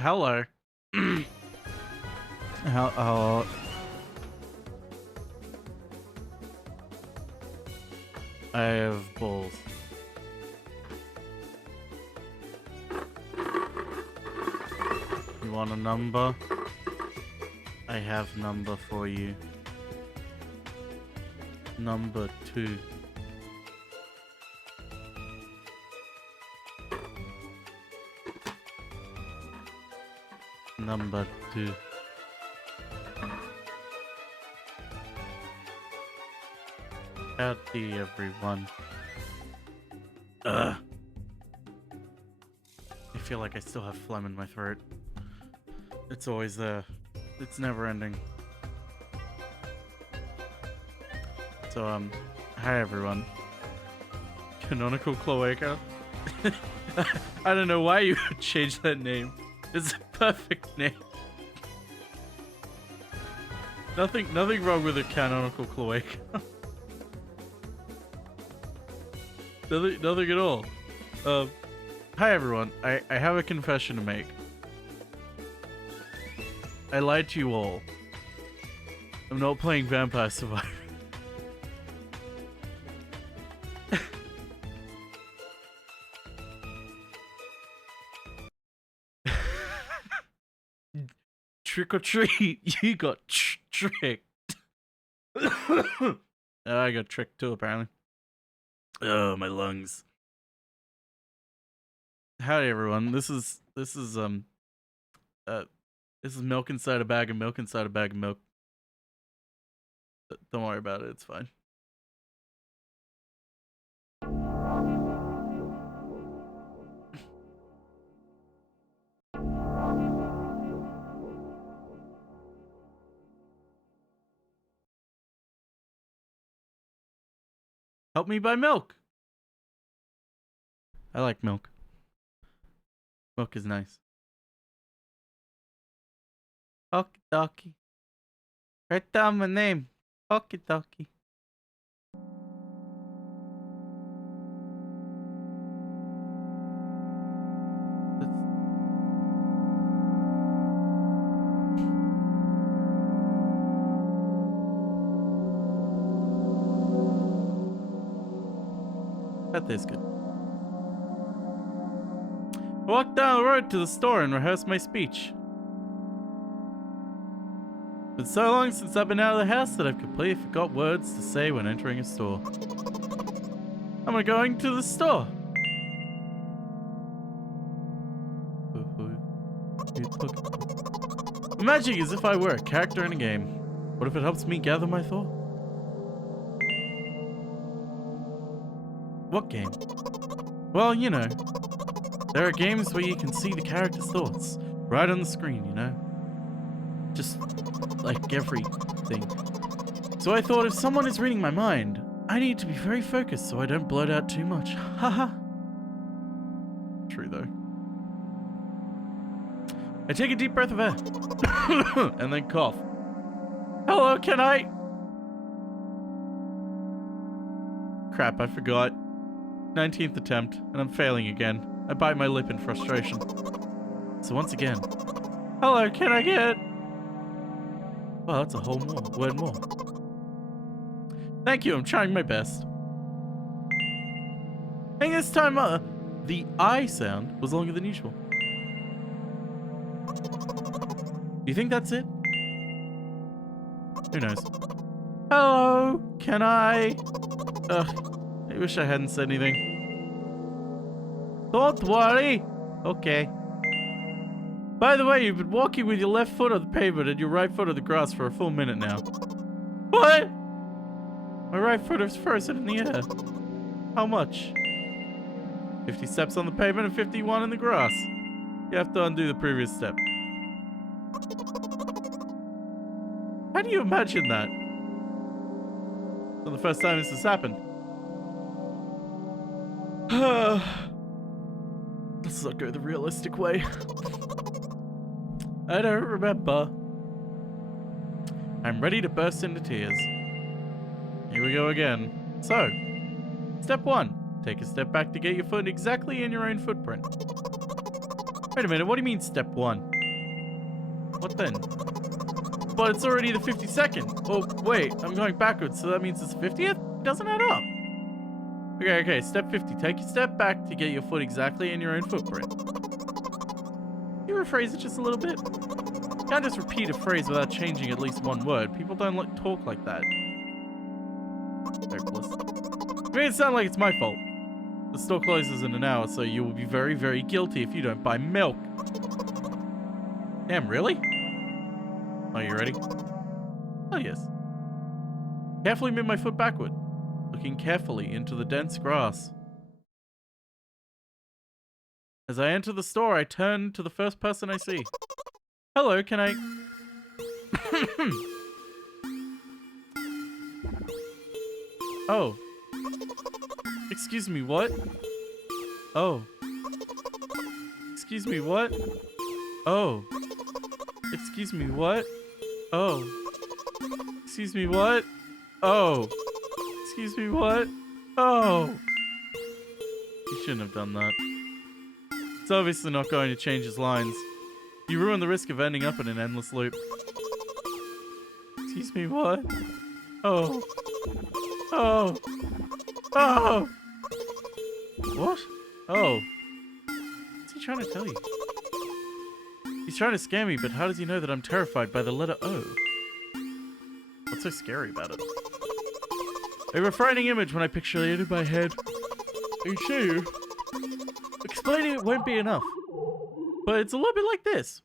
Hello. How, I have balls. You want a number? I have number for you. Number 2. Number 2. Howdy, everyone. Ugh. I feel like I still have phlegm in my throat. It's always there. It's never ending. So, hi everyone. Canonical Cloaca. I don't know why you would change that name. It's a perfect name. Nothing wrong with a Canonical Cloaca. Nothing at all. Hi everyone. I have a confession to make. I lied to you all. I'm not playing Vampire Survivor. Trick or treat, you got tricked. I got tricked too, apparently. Oh, my lungs. Howdy, everyone. This is milk inside a bag of milk inside a bag of milk. Don't worry about it. It's fine. Help me buy milk. I like milk. Milk is nice. Okie dokie. Write down my name. Okie dokie. That tastes good. I walked down the road to the store and rehearsed my speech. It's so long since I've been out of the house that I've completely forgot words to say when entering a store. I'm going to the store. Imagining as if I were a character in a game. What if it helps me gather my thought? What game? Well, you know, there are games where you can see the character's thoughts right on the screen, you know? Just like everything. So I thought if someone is reading my mind, I need to be very focused so I don't blurt out too much. Haha. True though. I take a deep breath of air and then cough. Hello, can I? Crap, I forgot. 19th attempt, and I'm failing again. I bite my lip in frustration. So once again, hello, can I get? Well, that's a whole word more. Thank you, I'm trying my best. I think this time, the I sound was longer than usual. Do you think that's it? Who knows? Hello, can I? Ugh, I wish I hadn't said anything. Don't worry. Okay. By the way, you've been walking with your left foot on the pavement and your right foot on the grass for a full minute now. What? My right foot is first in the air. How much? 50 steps on the pavement and 51 in the grass. You have to undo the previous step. How do you imagine that? It's not the first time this has happened. Let's not go the realistic way. I don't remember. I'm ready to burst into tears. Here we go again. So, step 1. Take a step back to get your foot exactly in your own footprint. Wait a minute, what do you mean step 1? What then? But it's already the 52nd. Oh, wait, I'm going backwards, so that means it's 50th? It doesn't add up. Okay, step 50. Take a step back to get your foot exactly in your own footprint. Can you rephrase it just a little bit? You can't just repeat a phrase without changing at least one word. People don't talk like that. Hopeless. You made it sound like it's my fault. The store closes in an hour, so you will be very, very guilty if you don't buy milk. Damn, really? Are you ready? Oh, yes. Carefully move my foot backward, looking carefully into the dense grass. As I enter the store, I turn to the first person I see. Hello, can I... Oh. Excuse me, what? Oh. Excuse me, what? Oh. Excuse me, what? Oh. Excuse me, what? Oh. Excuse me, what? Oh. You shouldn't have done that. It's obviously not going to change his lines. You ruin the risk of ending up in an endless loop. Excuse me, what? Oh. Oh. Oh. What? Oh. What's he trying to tell you? He's trying to scare me, but how does he know that I'm terrified by the letter O? What's so scary about it? A frightening image when I picture it in my head. I show you. Explaining it won't be enough. But it's a little bit like this.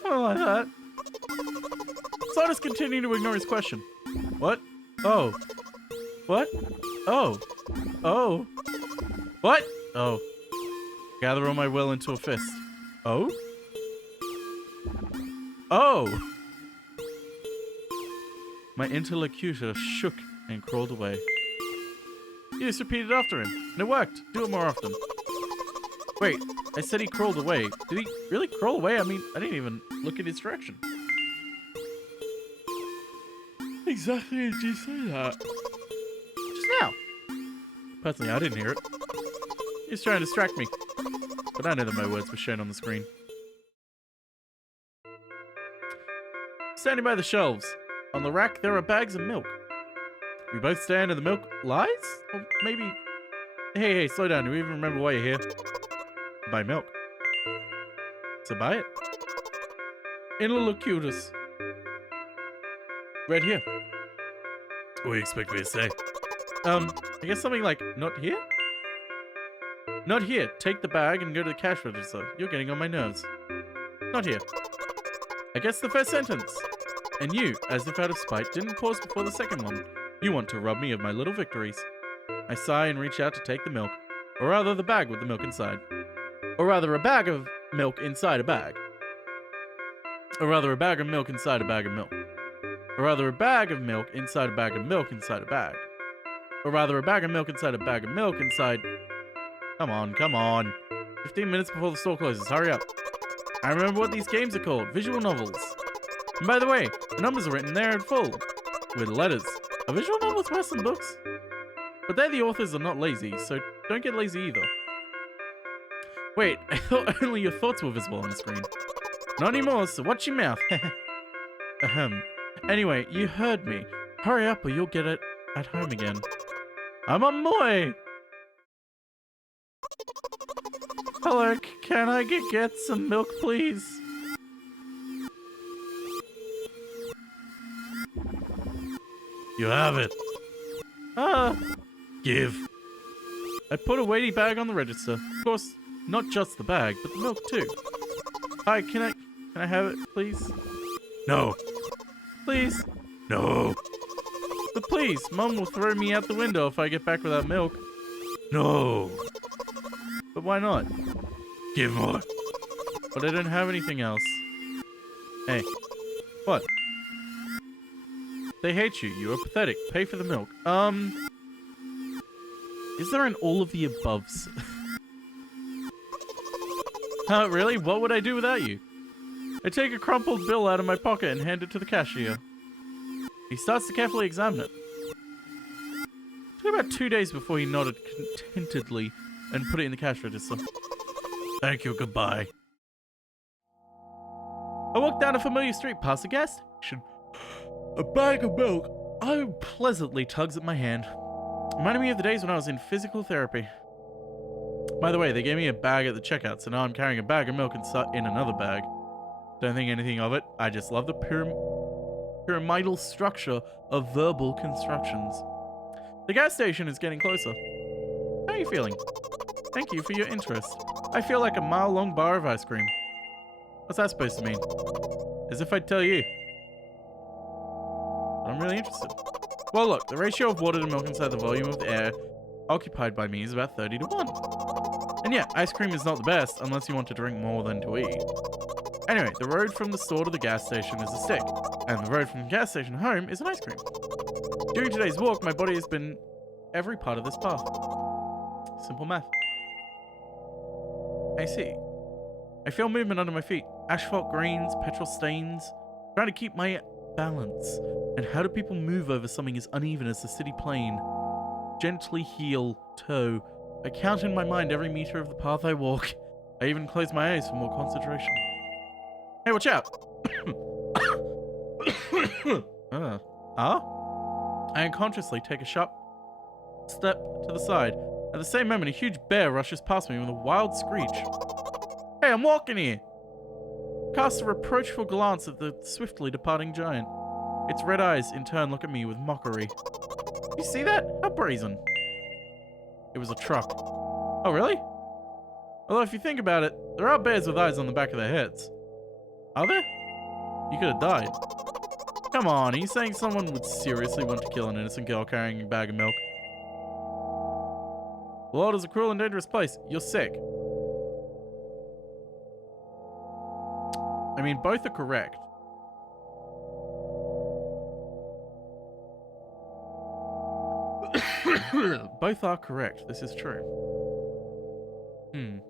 Something like that. Sardis continued to ignore his question. What? Oh. What? Oh. Oh. What? Oh. Gather all my will into a fist. Oh? Oh! My interlocutor shook and crawled away. You just repeated after him, and it worked. Do it more often. Wait, I said he crawled away. Did he really crawl away? I mean, I didn't even look in his direction. Exactly did you say that? Just now. Personally, I didn't hear it. He was trying to distract me. But I know that my words were shown on the screen. Standing by the shelves. On the rack, there are bags of milk. We both stand and the milk lies? Or maybe... Hey, slow down. Do you even remember why you're here? Buy milk. So buy it. Interlocutus. Right here. What do you expect me to say? I guess something like, not here? Not here. Take the bag and go to the cash register. You're getting on my nerves. Not here. I guess the first sentence. And you, as if out of spite, didn't pause before the second one. You want to rob me of my little victories. I sigh and reach out to take the milk. Or rather, the bag with the milk inside. Or rather, a bag of milk inside a bag. Or rather, a bag of milk inside a bag of milk. Or rather, a bag of milk inside a bag of milk inside a bag. Or rather, a bag of milk inside a bag of milk inside... Come on, come on. 15 minutes before the store closes. Hurry up. I remember what these games are called. Visual novels. And by the way, the numbers are written there in full. With letters. Are visual novels worse than books? But they're the authors are not lazy, so don't get lazy either. Wait, I thought only your thoughts were visible on the screen. Not anymore, so watch your mouth. Ahem. Anyway, you heard me. Hurry up or you'll get it at home again. I'm on my way! Hello, can I get some milk, please? You have it. Give. I put a weighty bag on the register. Of course, not just the bag, but the milk too. Hi, can I have it, please? No. Please? No. But please, Mum will throw me out the window if I get back without milk. No. But why not? Give more. But I don't have anything else. Hey. What? They hate you. You are pathetic. Pay for the milk. Is there an all of the aboves? Really? What would I do without you? I take a crumpled bill out of my pocket and hand it to the cashier. He starts to carefully examine it. took about 2 days before he nodded contentedly and put it in the cash register. Thank you, goodbye. I walked down a familiar street past a gas station. A bag of milk pleasantly tugs at my hand, reminding me of the days when I was in physical therapy. By the way, they gave me a bag at the checkout, so now I'm carrying a bag of milk in another bag. Don't think anything of it. I just love the pyramidal structure of verbal constructions. The gas station is getting closer. How are you feeling? Thank you for your interest. I feel like a mile-long bar of ice cream. What's that supposed to mean? As if I'd tell you. I'm really interested. Well, look, the ratio of water to milk inside the volume of the air occupied by me is about 30 to 1. And yeah, ice cream is not the best unless you want to drink more than to eat. Anyway, the road from the store to the gas station is a stick, and the road from the gas station home is an ice cream. During today's walk, my body has been every part of this path. Simple math. I see. I feel movement under my feet. Asphalt grains, petrol stains. Trying to keep my balance. And how do people move over something as uneven as the city plain? Gently heel, toe. I count in my mind every meter of the path I walk. I even close my eyes for more concentration. Hey, watch out! I unconsciously take a sharp step to the side. At the same moment, a huge bear rushes past me with a wild screech. Hey, I'm walking here! Cast a reproachful glance at the swiftly departing giant. Its red eyes, in turn, look at me with mockery. You see that? How brazen. It was a truck. Oh, really? Although, if you think about it, there are bears with eyes on the back of their heads. Are there? You could have died. Come on, are you saying someone would seriously want to kill an innocent girl carrying a bag of milk? The world is a cruel and dangerous place. You're sick. I mean, both are correct. Both are correct. This is true. I'm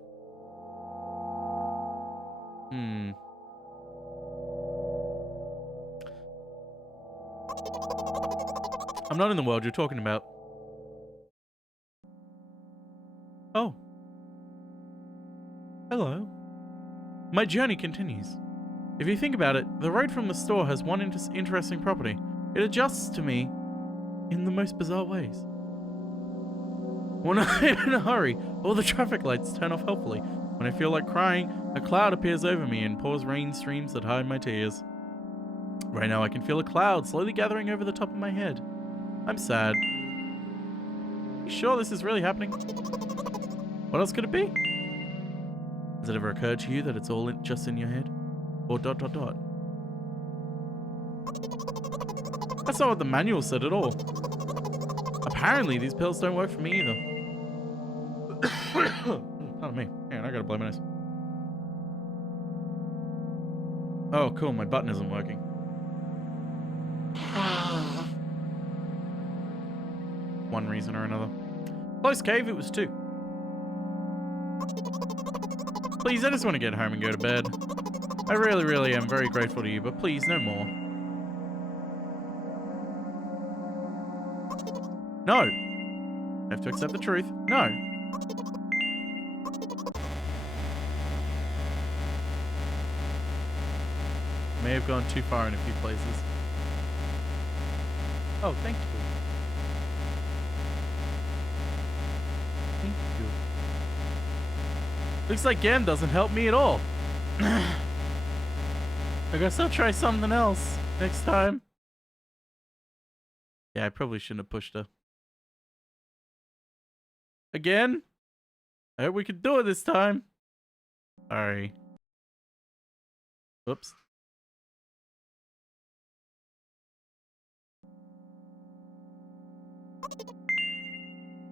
not in the world you're talking about. Oh. Hello. My journey continues. If you think about it, the road from the store has one interesting property. It adjusts to me in the most bizarre ways. When I'm in a hurry, all the traffic lights turn off helpfully. When I feel like crying, a cloud appears over me and pours rain streams that hide my tears. Right now I can feel a cloud slowly gathering over the top of my head. I'm sad. You sure this is really happening? What else could it be? Has it ever occurred to you that it's all just in your head? Or ... That's not what the manual said at all. Apparently, these pills don't work for me either. Pardon me. Hang on, I gotta blow my nose. Oh, cool, my button isn't working. One reason or another. Close cave, it was 2. Please, I just want to get home and go to bed. I really, really am very grateful to you, but please, no more. No. I have to accept the truth. No. May have gone too far in a few places. Oh, thank you. Thank you. Looks like GAN doesn't help me at all. I guess I'll try something else next time. Yeah, I probably shouldn't have pushed her. Again? I hope we can do it this time. Sorry. Whoops.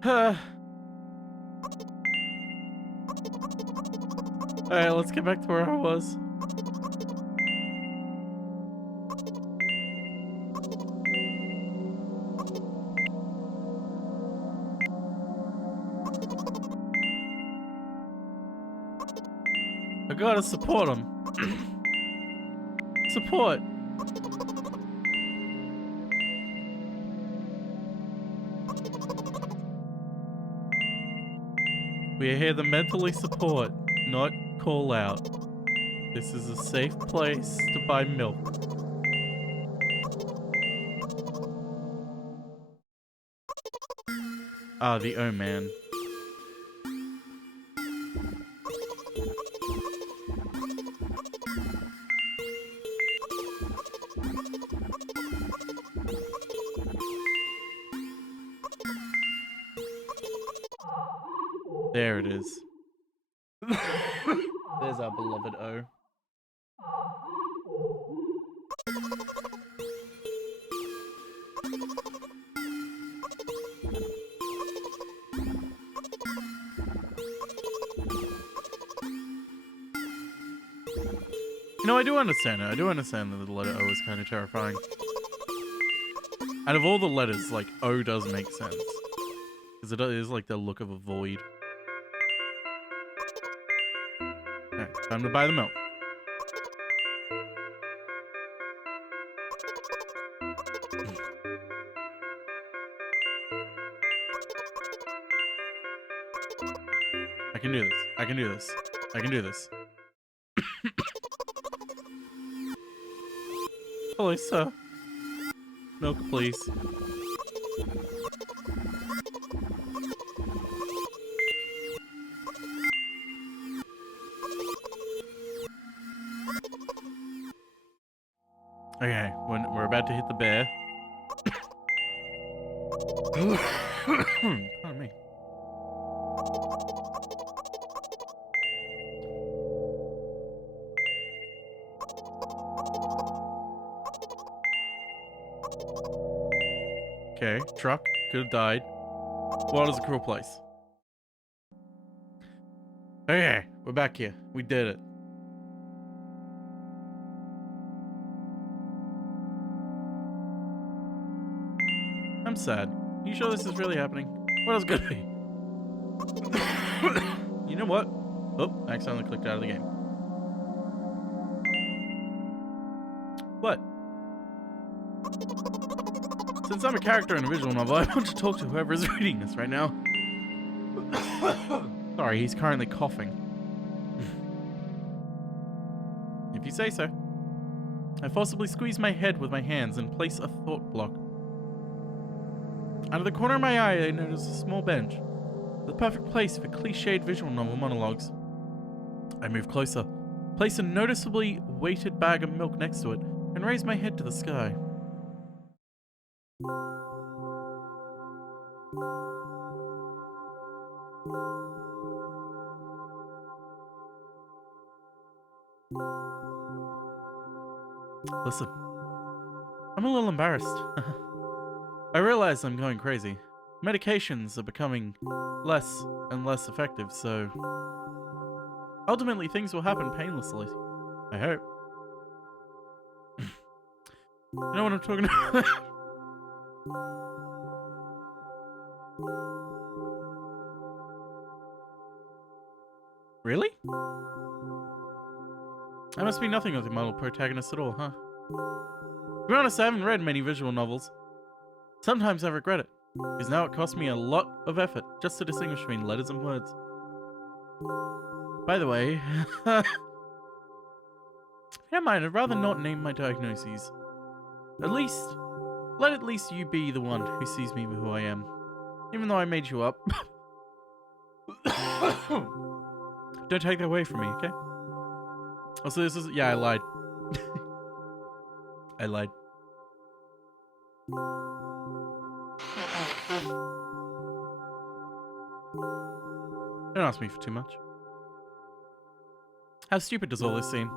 Alright, let's get back to where I was. I gotta support him. Support. We are here to mentally support, not call out. This is a safe place to buy milk. Ah, the oh man. There it is. There's our beloved O. You know, I do understand it. I do understand that the letter O is kind of terrifying. Out of all the letters, like, O does make sense. Because it is like the look of a void. Alright, time to buy the milk. I can do this. I can do this. I can do this. Hello, sir. Milk, please. Okay, when we're about to hit the bear. Pardon me. Okay, truck. Could have died. What is a cruel place? Okay, we're back here. We did it. I'm sad. You sure this is really happening? What else could it be? You know what? Oh, accidentally clicked out of the game. What? Since I'm a character in a visual novel, I want to talk to whoever is reading this right now. Sorry, he's currently coughing. If you say so. I forcibly squeeze my head with my hands and place a thought block. Out of the corner of my eye, I notice a small bench. The perfect place for cliched visual novel monologues. I move closer, place a noticeably weighted bag of milk next to it, and raise my head to the sky. Listen, I'm a little embarrassed. I realize I'm going crazy. Medications are becoming less and less effective, so ultimately things will happen painlessly. I hope. You know what I'm talking about? Really? I must be nothing of the model protagonist at all, huh? To be honest, I haven't read many visual novels. Sometimes I regret it, because now it costs me a lot of effort just to distinguish between letters and words. By the way, never mind, I'd rather not name my diagnoses. Let at least you be the one who sees me for who I am. Even though I made you up. Don't take that away from me, okay? Also, this is... Yeah, I lied. I lied. Don't ask me for too much. How stupid does all this seem?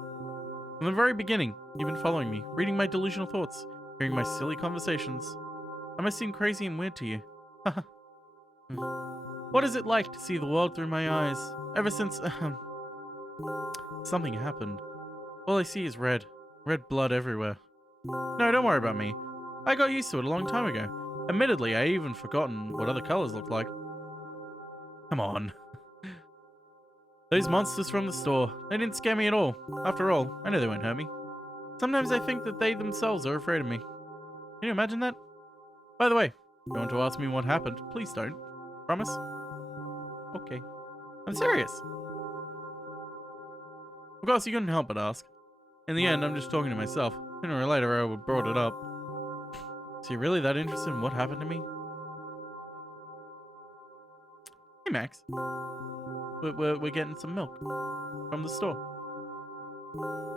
From the very beginning, you've been following me, reading my delusional thoughts, hearing my silly conversations. I must seem crazy and weird to you. What is it like to see the world through my eyes? Ever since, something happened. All I see is red. Red blood everywhere. No, don't worry about me. I got used to it a long time ago. Admittedly, I even forgotten what other colors looked like. Come on. Those monsters from the store, they didn't scare me at all. After all, I know they won't hurt me. Sometimes I think that they themselves are afraid of me. Can you imagine that? By the way, if you want to ask me what happened, please don't. Promise? Okay. I'm serious. Of course, you couldn't help but ask. In the end, I'm just talking to myself. Sooner or later, I would brought it up. Is he really that interested in what happened to me? Hey, Max. We're getting some milk from the store.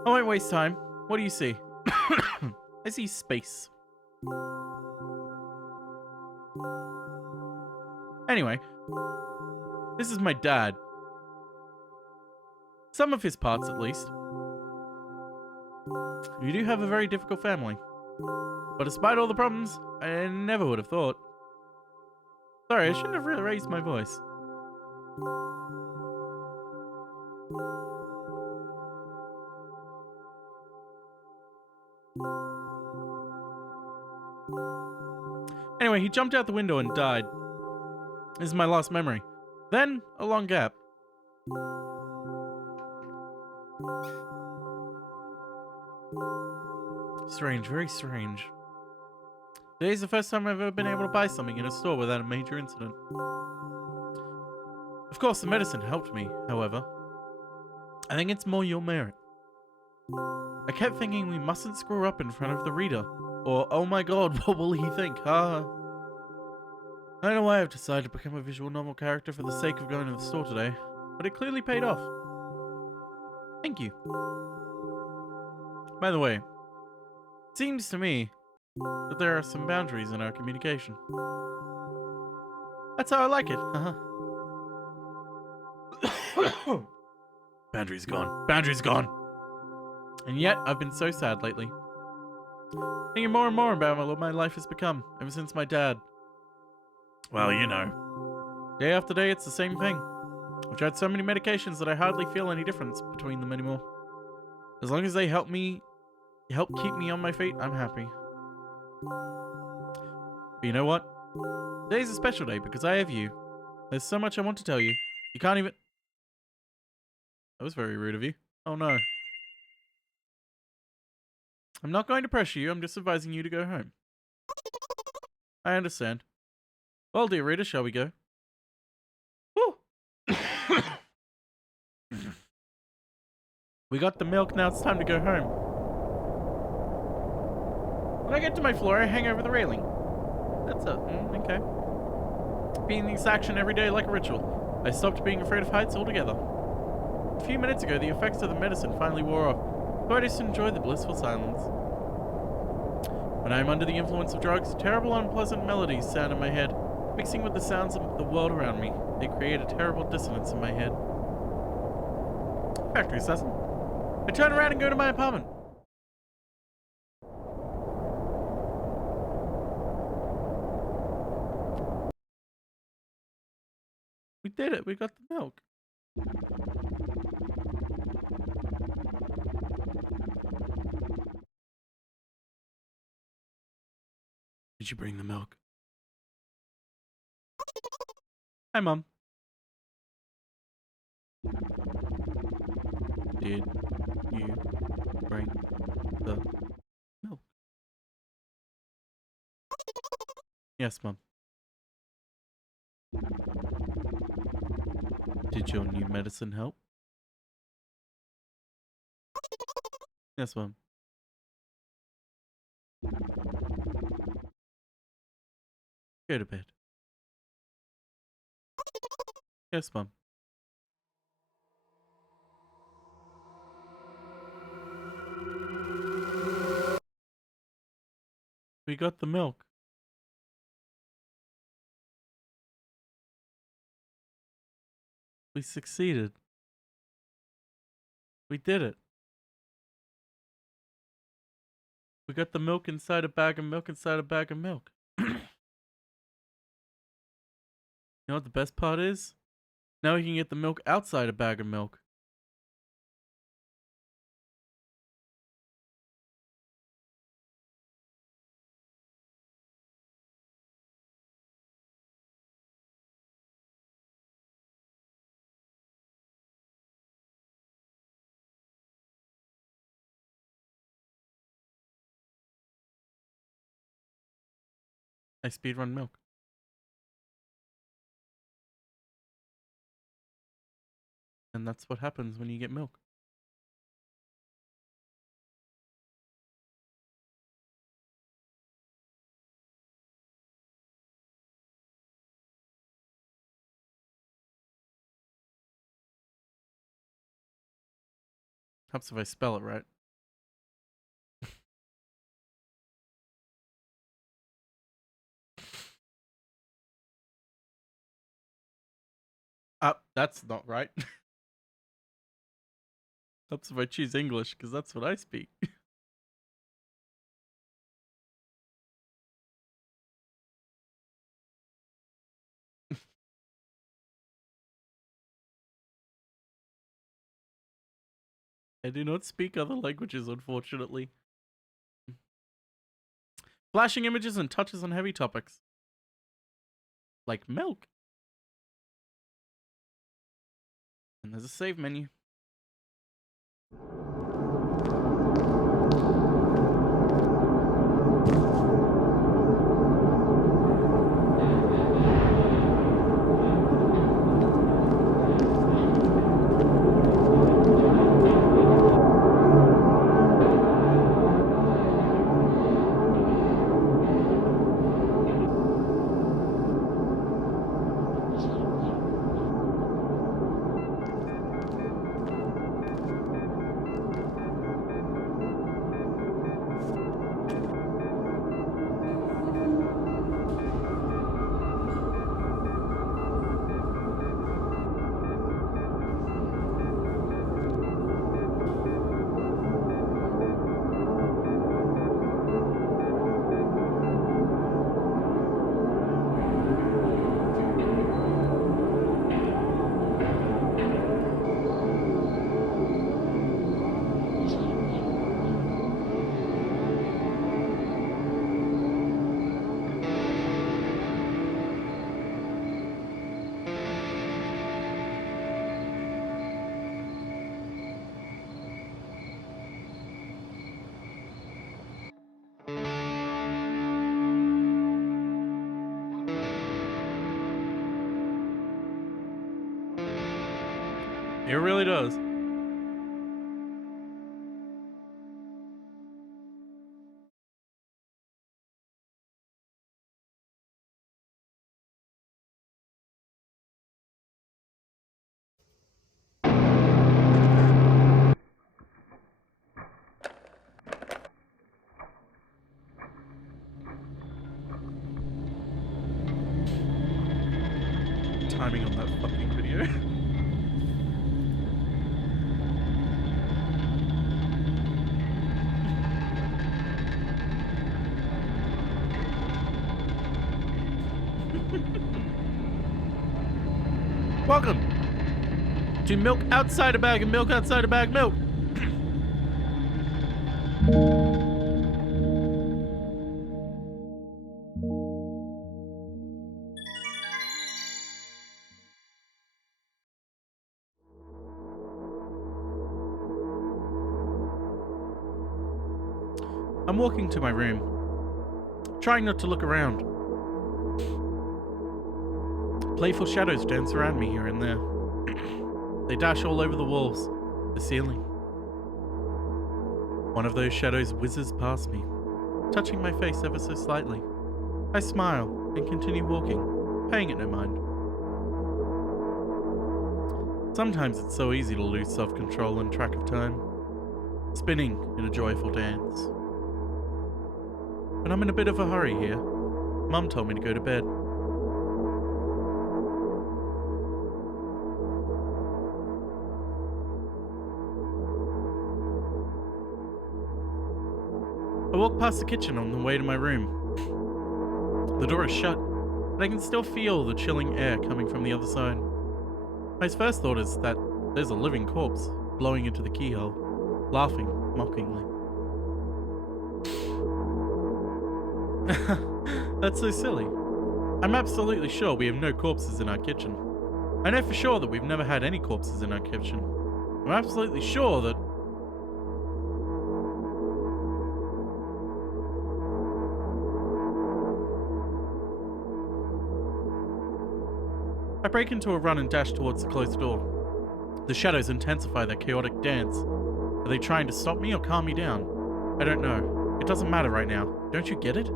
I won't waste time. What do you see? I see space. Anyway, this is my dad. Some of his parts, at least. You do have a very difficult family. But despite all the problems, I never would have thought. Sorry, I shouldn't have really raised my voice. Anyway, he jumped out the window and died. This is my last memory. Then, a long gap. Strange, very strange. Today's the first time I've ever been able to buy something in a store without a major incident. Of course, the medicine helped me, however. I think it's more your merit. I kept thinking we mustn't screw up in front of the reader. Or, oh my god, what will he think, huh? I don't know why I've decided to become a visual novel character for the sake of going to the store today, but it clearly paid off. Thank you. By the way, it seems to me that there are some boundaries in our communication. That's how I like it, haha. Boundaries gone. Boundaries gone. And yet, I've been so sad lately. Thinking more and more about what my life has become ever since my dad. Well, you know. Day after day, it's the same thing. I've tried so many medications that I hardly feel any difference between them anymore. As long as they help keep me on my feet, I'm happy. But you know what? Today's a special day because I have you. There's so much I want to tell you. You can't even... That was very rude of you. Oh no. I'm not going to pressure you, I'm just advising you to go home. I understand. Well, dear reader, shall we go? Woo! We got the milk, now it's time to go home. When I get to my floor, I hang over the railing. That's it. Okay. Being this action every day like a ritual. I stopped being afraid of heights altogether. A few minutes ago, the effects of the medicine finally wore off, so I just enjoyed the blissful silence. When I am under the influence of drugs, terrible unpleasant melodies sound in my head. Mixing with the sounds of the world around me, they create a terrible dissonance in my head. Factory assassin. I turn around and go to my apartment. We did it. We got the milk. Did you bring the milk? Hi, Mom. Did you bring the milk? Yes, Mom. Did your new medicine help? Yes, Mom. Go to bed. Yes, Mom. We got the milk. We succeeded. We did it. We got the milk inside a bag of milk inside a bag of milk. You know what the best part is? Now we can get the milk outside a bag of milk. I speedrun milk. And that's what happens when you get milk. Helps if I spell it right. That's not right. Helps if I choose English, because that's what I speak. I do not speak other languages, unfortunately. Flashing images and touches on heavy topics. Like milk. And there's a save menu. It really does. Timing on that fucking video. Welcome to Milk Outside a Bag and Milk Outside a Bag Milk. I'm walking to my room, trying not to look around. Playful shadows dance around me here and there. They dash all over the walls, the ceiling. One of those shadows whizzes past me, touching my face ever so slightly. I smile and continue walking, paying it no mind. Sometimes it's so easy to lose self-control and track of time, spinning in a joyful dance. But I'm in a bit of a hurry here. Mum told me to go to bed. I walk past the kitchen on the way to my room. The door is shut, but I can still feel the chilling air coming from the other side. My first thought is that there's a living corpse blowing into the keyhole, laughing mockingly. That's so silly. I'm absolutely sure we have no corpses in our kitchen. I know for sure that we've never had any corpses in our kitchen. I'm absolutely sure that... I break into a run and dash towards the closed door. The shadows intensify their chaotic dance. Are they trying to stop me or calm me down? I don't know. It doesn't matter right now. Don't you get it?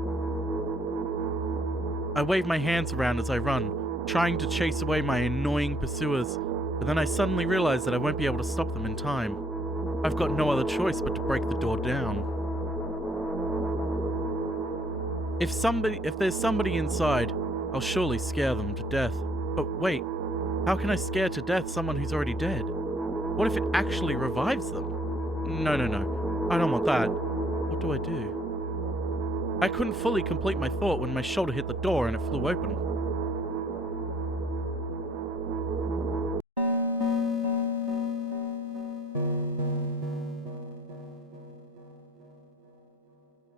I wave my hands around as I run, trying to chase away my annoying pursuers, but then I suddenly realize that I won't be able to stop them in time. I've got no other choice but to break the door down. If there's somebody inside, I'll surely scare them to death. But wait, how can I scare to death someone who's already dead? What if it actually revives them? No. I don't want that. What do I do? I couldn't fully complete my thought when my shoulder hit the door and it flew open.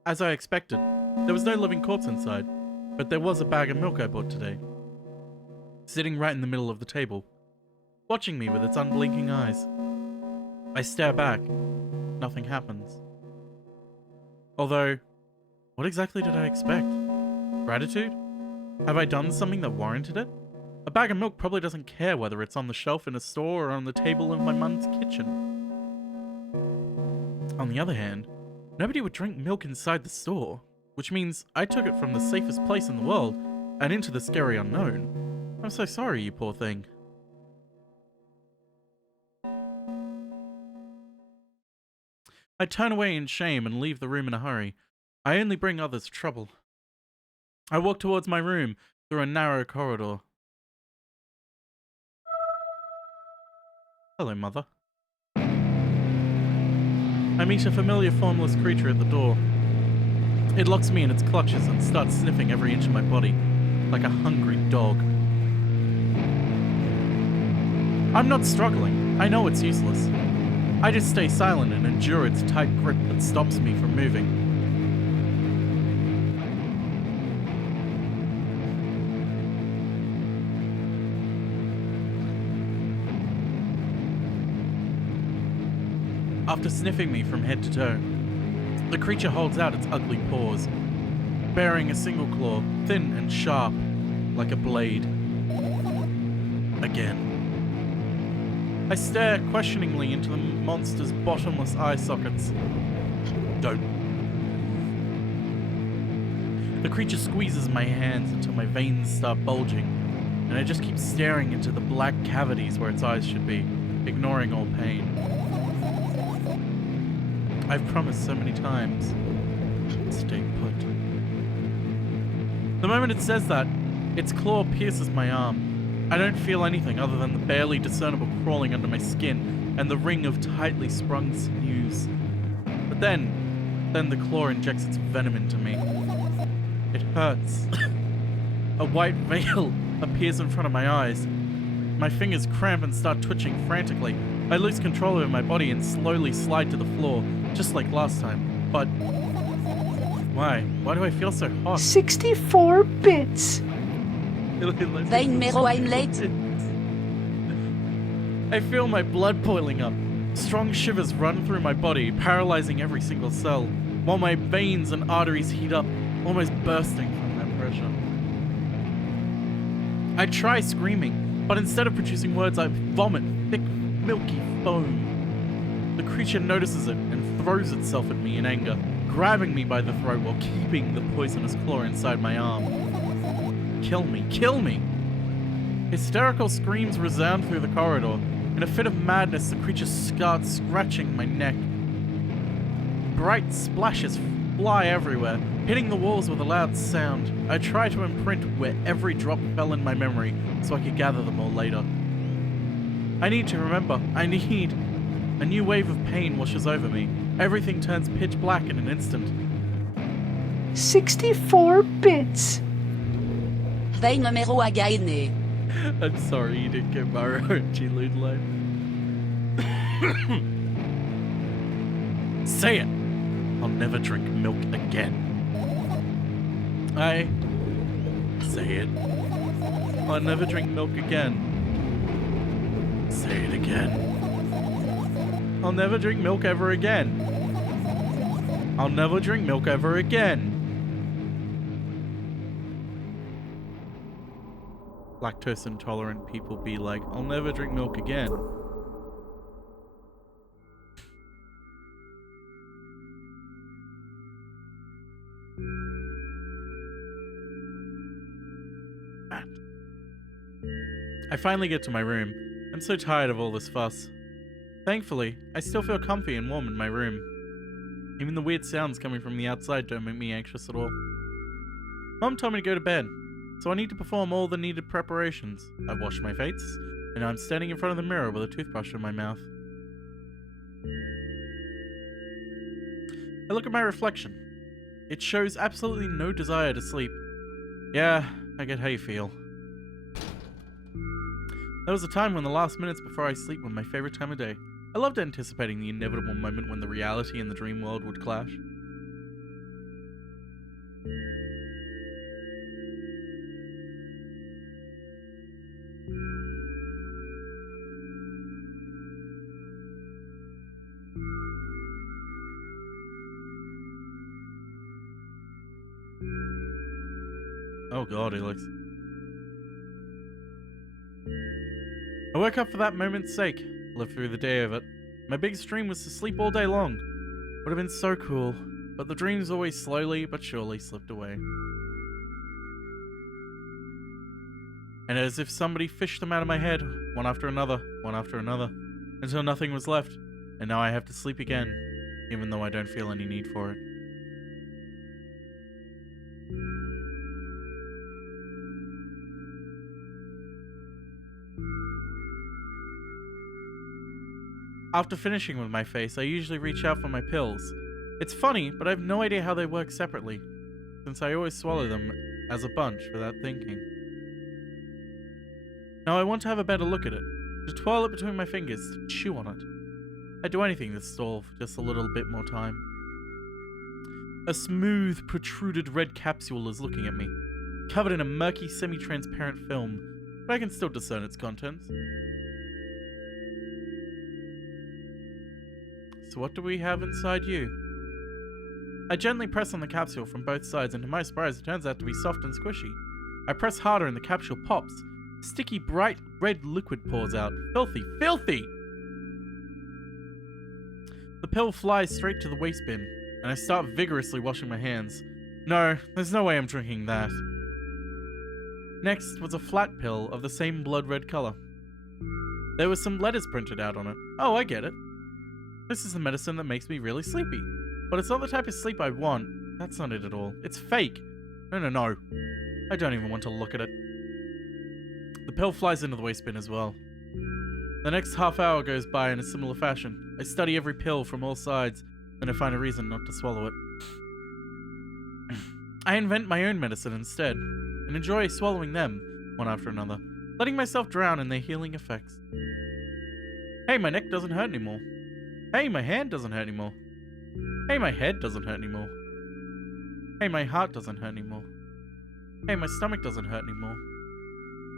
As I expected, there was no living corpse inside, but there was a bag of milk I bought today, sitting right in the middle of the table, watching me with its unblinking eyes. I stare back. Nothing happens. Although, what exactly did I expect? Gratitude? Have I done something that warranted it? A bag of milk probably doesn't care whether it's on the shelf in a store or on the table in my mum's kitchen. On the other hand, nobody would drink milk inside the store, which means I took it from the safest place in the world and into the scary unknown. I'm so sorry, you poor thing. I turn away in shame and leave the room in a hurry. I only bring others trouble. I walk towards my room through a narrow corridor. Hello, Mother. I meet a familiar formless creature at the door. It locks me in its clutches and starts sniffing every inch of my body, like a hungry dog. I'm not struggling. I know it's useless. I just stay silent and endure its tight grip that stops me from moving. After sniffing me from head to toe, the creature holds out its ugly paws, bearing a single claw, thin and sharp, like a blade. Again. I stare questioningly into the monster's bottomless eye sockets. Don't. The creature squeezes my hands until my veins start bulging, and I just keep staring into the black cavities where its eyes should be, ignoring all pain. I've promised so many times. Stay put. The moment it says that, its claw pierces my arm. I don't feel anything other than the barely discernible crawling under my skin and the ring of tightly sprung sinews. But then the claw injects its venom into me. It hurts. A white veil appears in front of my eyes. My fingers cramp and start twitching frantically. I lose control over my body and slowly slide to the floor, just like last time. But why? Why do I feel so hot? 64 bits. I feel my blood boiling up. Strong shivers run through my body, paralyzing every single cell, while my veins and arteries heat up, almost bursting from that pressure. I try screaming, but instead of producing words, I vomit thick, milky foam. The creature notices it and throws itself at me in anger, grabbing me by the throat while keeping the poisonous claw inside my arm. Kill me, kill me! Hysterical screams resound through the corridor. In a fit of madness, the creature starts scratching my neck. Bright splashes fly everywhere, hitting the walls with a loud sound. I try to imprint where every drop fell in my memory so I could gather them all later. I need to remember. A new wave of pain washes over me. Everything turns pitch black in an instant. 64 bits. Veille numéro à gagner. I'm sorry you didn't get my RNG loot line. Say it! I'll never drink milk again. I say it. I'll never drink milk again. Say it again. I'll never drink milk ever again. I'll never drink milk ever again. Lactose intolerant people be like, I'll never drink milk again. I finally get to my room. I'm so tired of all this fuss. Thankfully, I still feel comfy and warm in my room. Even the weird sounds coming from the outside don't make me anxious at all. Mom told me to go to bed, so I need to perform all the needed preparations. I've washed my face, and I'm standing in front of the mirror with a toothbrush in my mouth. I look at my reflection. It shows absolutely no desire to sleep. Yeah, I get how you feel. There was a time when the last minutes before I sleep were my favorite time of day. I loved anticipating the inevitable moment when the reality and the dream world would clash. Oh god, Alex. I woke up for that moment's sake, lived through the day of it. My biggest dream was to sleep all day long. Would have been so cool, but the dreams always slowly but surely slipped away. And as if somebody fished them out of my head, one after another, until nothing was left, and now I have to sleep again, even though I don't feel any need for it. After finishing with my face, I usually reach out for my pills. It's funny, but I have no idea how they work separately, since I always swallow them as a bunch without thinking. Now I want to have a better look at it, to twirl it between my fingers, to chew on it. I'd do anything to stall for just a little bit more time. A smooth, protruded red capsule is looking at me, covered in a murky, semi-transparent film, but I can still discern its contents. So what do we have inside you? I gently press on the capsule from both sides, and to my surprise, it turns out to be soft and squishy. I press harder and the capsule pops. Sticky, bright red liquid pours out. Filthy, filthy! The pill flies straight to the waste bin, and I start vigorously washing my hands. No, there's no way I'm drinking that. Next was a flat pill of the same blood red color. There was some letters printed out on it. Oh, I get it. This is the medicine that makes me really sleepy. But it's not the type of sleep I want. That's not it at all. It's fake. No. I don't even want to look at it. The pill flies into the waste bin as well. The next half hour goes by in a similar fashion. I study every pill from all sides, and I find a reason not to swallow it. I invent my own medicine instead, and enjoy swallowing them, one after another, letting myself drown in their healing effects. Hey, my neck doesn't hurt anymore. Hey, my hand doesn't hurt anymore. Hey, my head doesn't hurt anymore. Hey, my heart doesn't hurt anymore. Hey, my stomach doesn't hurt anymore.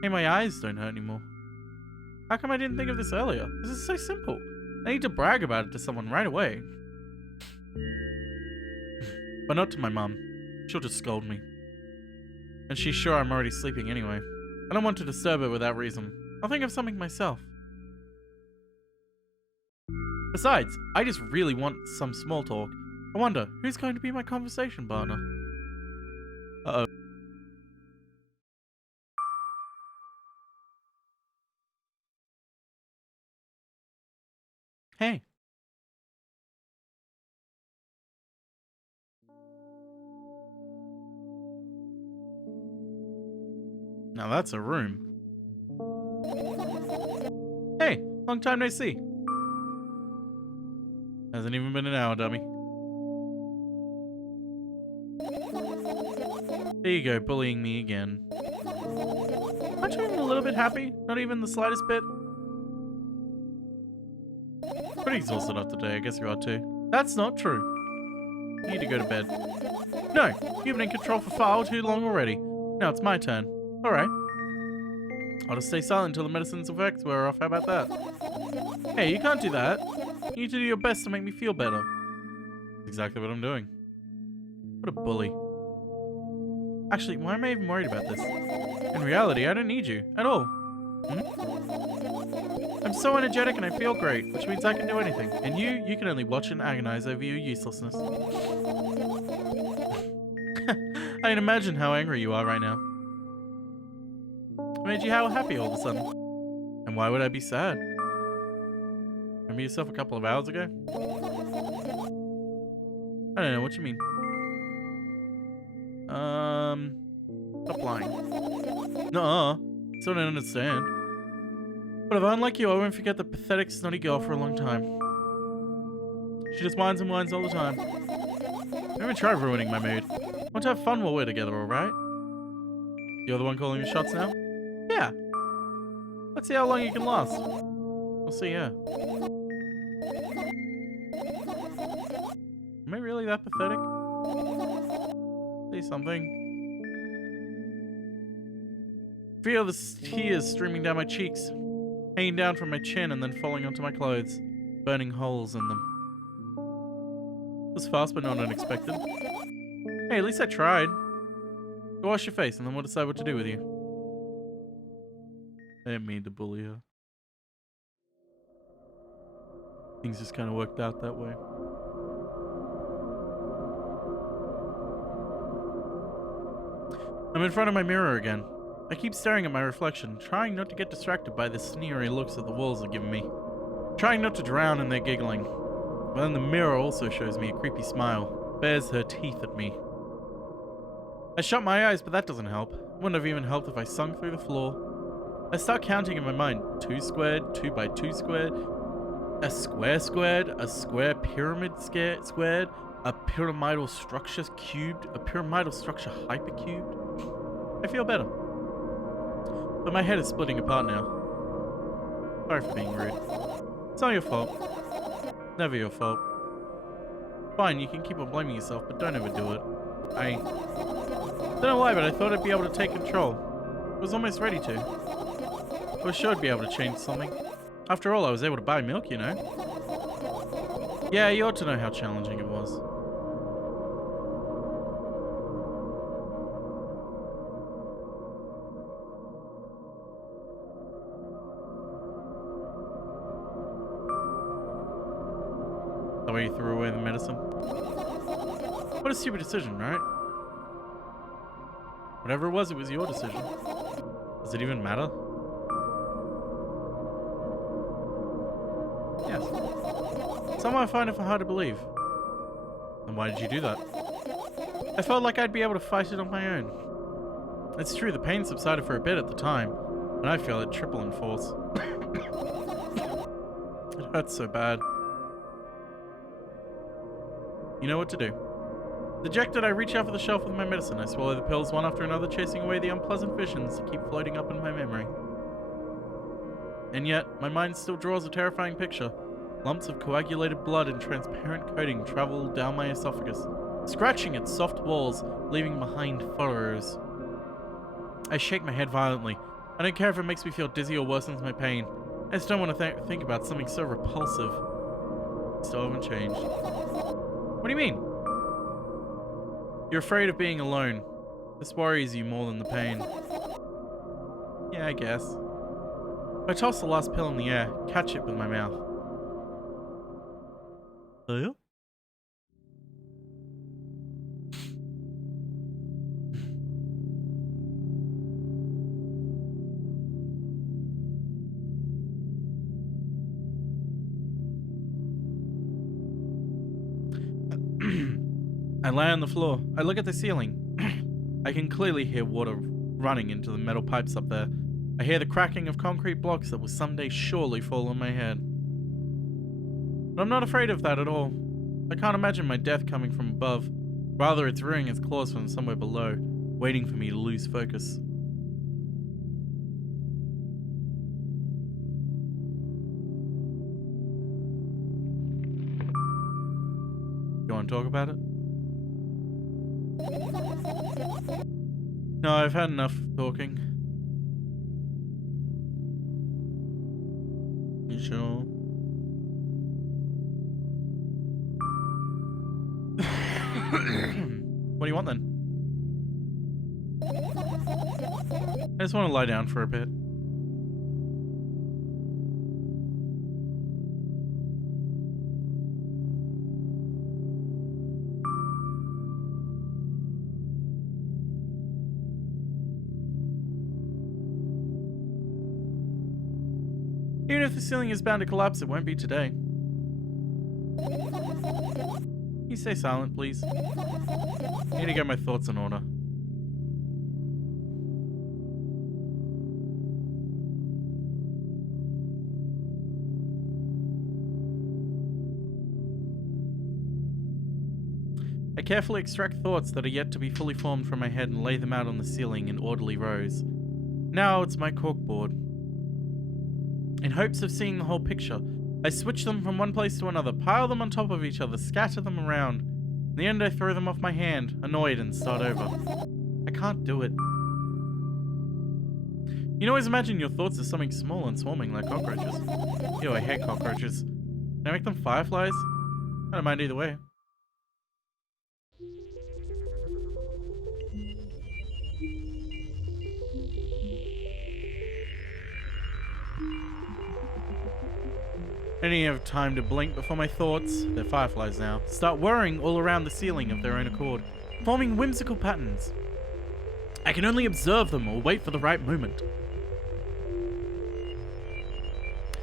Hey, my eyes don't hurt anymore. How come I didn't think of this earlier? This is so simple. I need to brag about it to someone right away. But not to my mum. She'll just scold me. And she's sure I'm already sleeping anyway. I don't want to disturb her without reason. I'll think of something myself. Besides, I just really want some small talk. I wonder, who's going to be my conversation partner? Uh-oh. Hey. Now that's a room. Hey, long time no see. Hasn't even been an hour, dummy. There you go, bullying me again. Aren't you even a little bit happy? Not even the slightest bit? Pretty exhausted after today, I guess you are too. That's not true. You need to go to bed. No, you've been in control for far too long already. Now it's my turn. Alright. I'll just stay silent until the medicine's effects wear off. How about that? Hey, you can't do that. You need to do your best to make me feel better. That's exactly what I'm doing. What a bully. Actually, why am I even worried about this? In reality, I don't need you. At all. I'm so energetic and I feel great, which means I can do anything. And you can only watch and agonize over your uselessness. I can imagine how angry you are right now. made you how happy all of a sudden? And why would I be sad? Remember yourself a couple of hours ago? I don't know what you mean. Stop lying. Nuh-uh. Still don't understand. But if I'm like you, I won't forget the pathetic, snotty girl for a long time. She just whines and whines all the time. Don't even try ruining my mood. I want to have fun while we're together, alright? You're the one calling the shots now? Yeah. Let's see how long you can last. We'll see, yeah. Am I really that pathetic? Say something. Feel the tears streaming down my cheeks, hanging down from my chin and then falling onto my clothes, burning holes in them. It was fast but not unexpected. Hey, at least I tried. Go wash your face and then we'll decide what to do with you. I didn't mean to bully her. Things just kind of worked out that way. I'm in front of my mirror again. I keep staring at my reflection, trying not to get distracted by the sneery looks that the walls are giving me. Trying not to drown in their giggling. But then the mirror also shows me a creepy smile, bares her teeth at me. I shut my eyes, but that doesn't help. Wouldn't have even helped if I sunk through the floor. I start counting in my mind. 2 squared, 2 by 2 squared, a square squared, a square pyramid squared, a pyramidal structure cubed, a pyramidal structure hypercubed. I feel better. But my head is splitting apart now. Sorry for being rude. It's not your fault. Never your fault. Fine, you can keep on blaming yourself, but don't overdo it. I don't know why, but I thought I'd be able to take control. I was almost ready to. I was sure I'd be able to change something. After all, I was able to buy milk, you know. Yeah, you ought to know how challenging it was. The way you threw away the medicine. What a stupid decision, right? Whatever it was your decision. Does it even matter? Yes. Somehow I find it hard to believe. Then why did you do that? I felt like I'd be able to fight it on my own. It's true, the pain subsided for a bit at the time, and I feel it triple in force. It hurts so bad. You know what to do. Dejected, I reach out for the shelf with my medicine. I swallow the pills one after another, chasing away the unpleasant visions that keep floating up in my memory. And yet, my mind still draws a terrifying picture. Lumps of coagulated blood and transparent coating travel down my esophagus, scratching its soft walls, leaving behind furrows. I shake my head violently. I don't care if it makes me feel dizzy or worsens my pain. I just don't want to think about something so repulsive. Still haven't changed. What do you mean? You're afraid of being alone. This worries you more than the pain. Yeah, I guess. I toss the last pill in the air, catch it with my mouth. Oh? I lie on the floor. I look at the ceiling. I can clearly hear water running into the metal pipes up there. I hear the cracking of concrete blocks that will someday surely fall on my head. But I'm not afraid of that at all. I can't imagine my death coming from above. Rather, it's rearing its claws from somewhere below, waiting for me to lose focus. You want to talk about it? No, I've had enough talking. You sure? What do you want then? I just want to lie down for a bit. Even if the ceiling is bound to collapse, it won't be today. You stay silent, please. I need to get my thoughts in order. I carefully extract thoughts that are yet to be fully formed from my head and lay them out on the ceiling in orderly rows. Now it's my corkboard. In hopes of seeing the whole picture, I switch them from one place to another, pile them on top of each other, scatter them around. In the end, I throw them off my hand, annoyed, and start over. I can't do it. You can always imagine your thoughts as something small and swarming like cockroaches. Ew, I hate cockroaches. Can I make them fireflies? I don't mind either way. I didn't even have time to blink before my thoughts, they're fireflies now, start whirring all around the ceiling of their own accord, forming whimsical patterns. I can only observe them or wait for the right moment.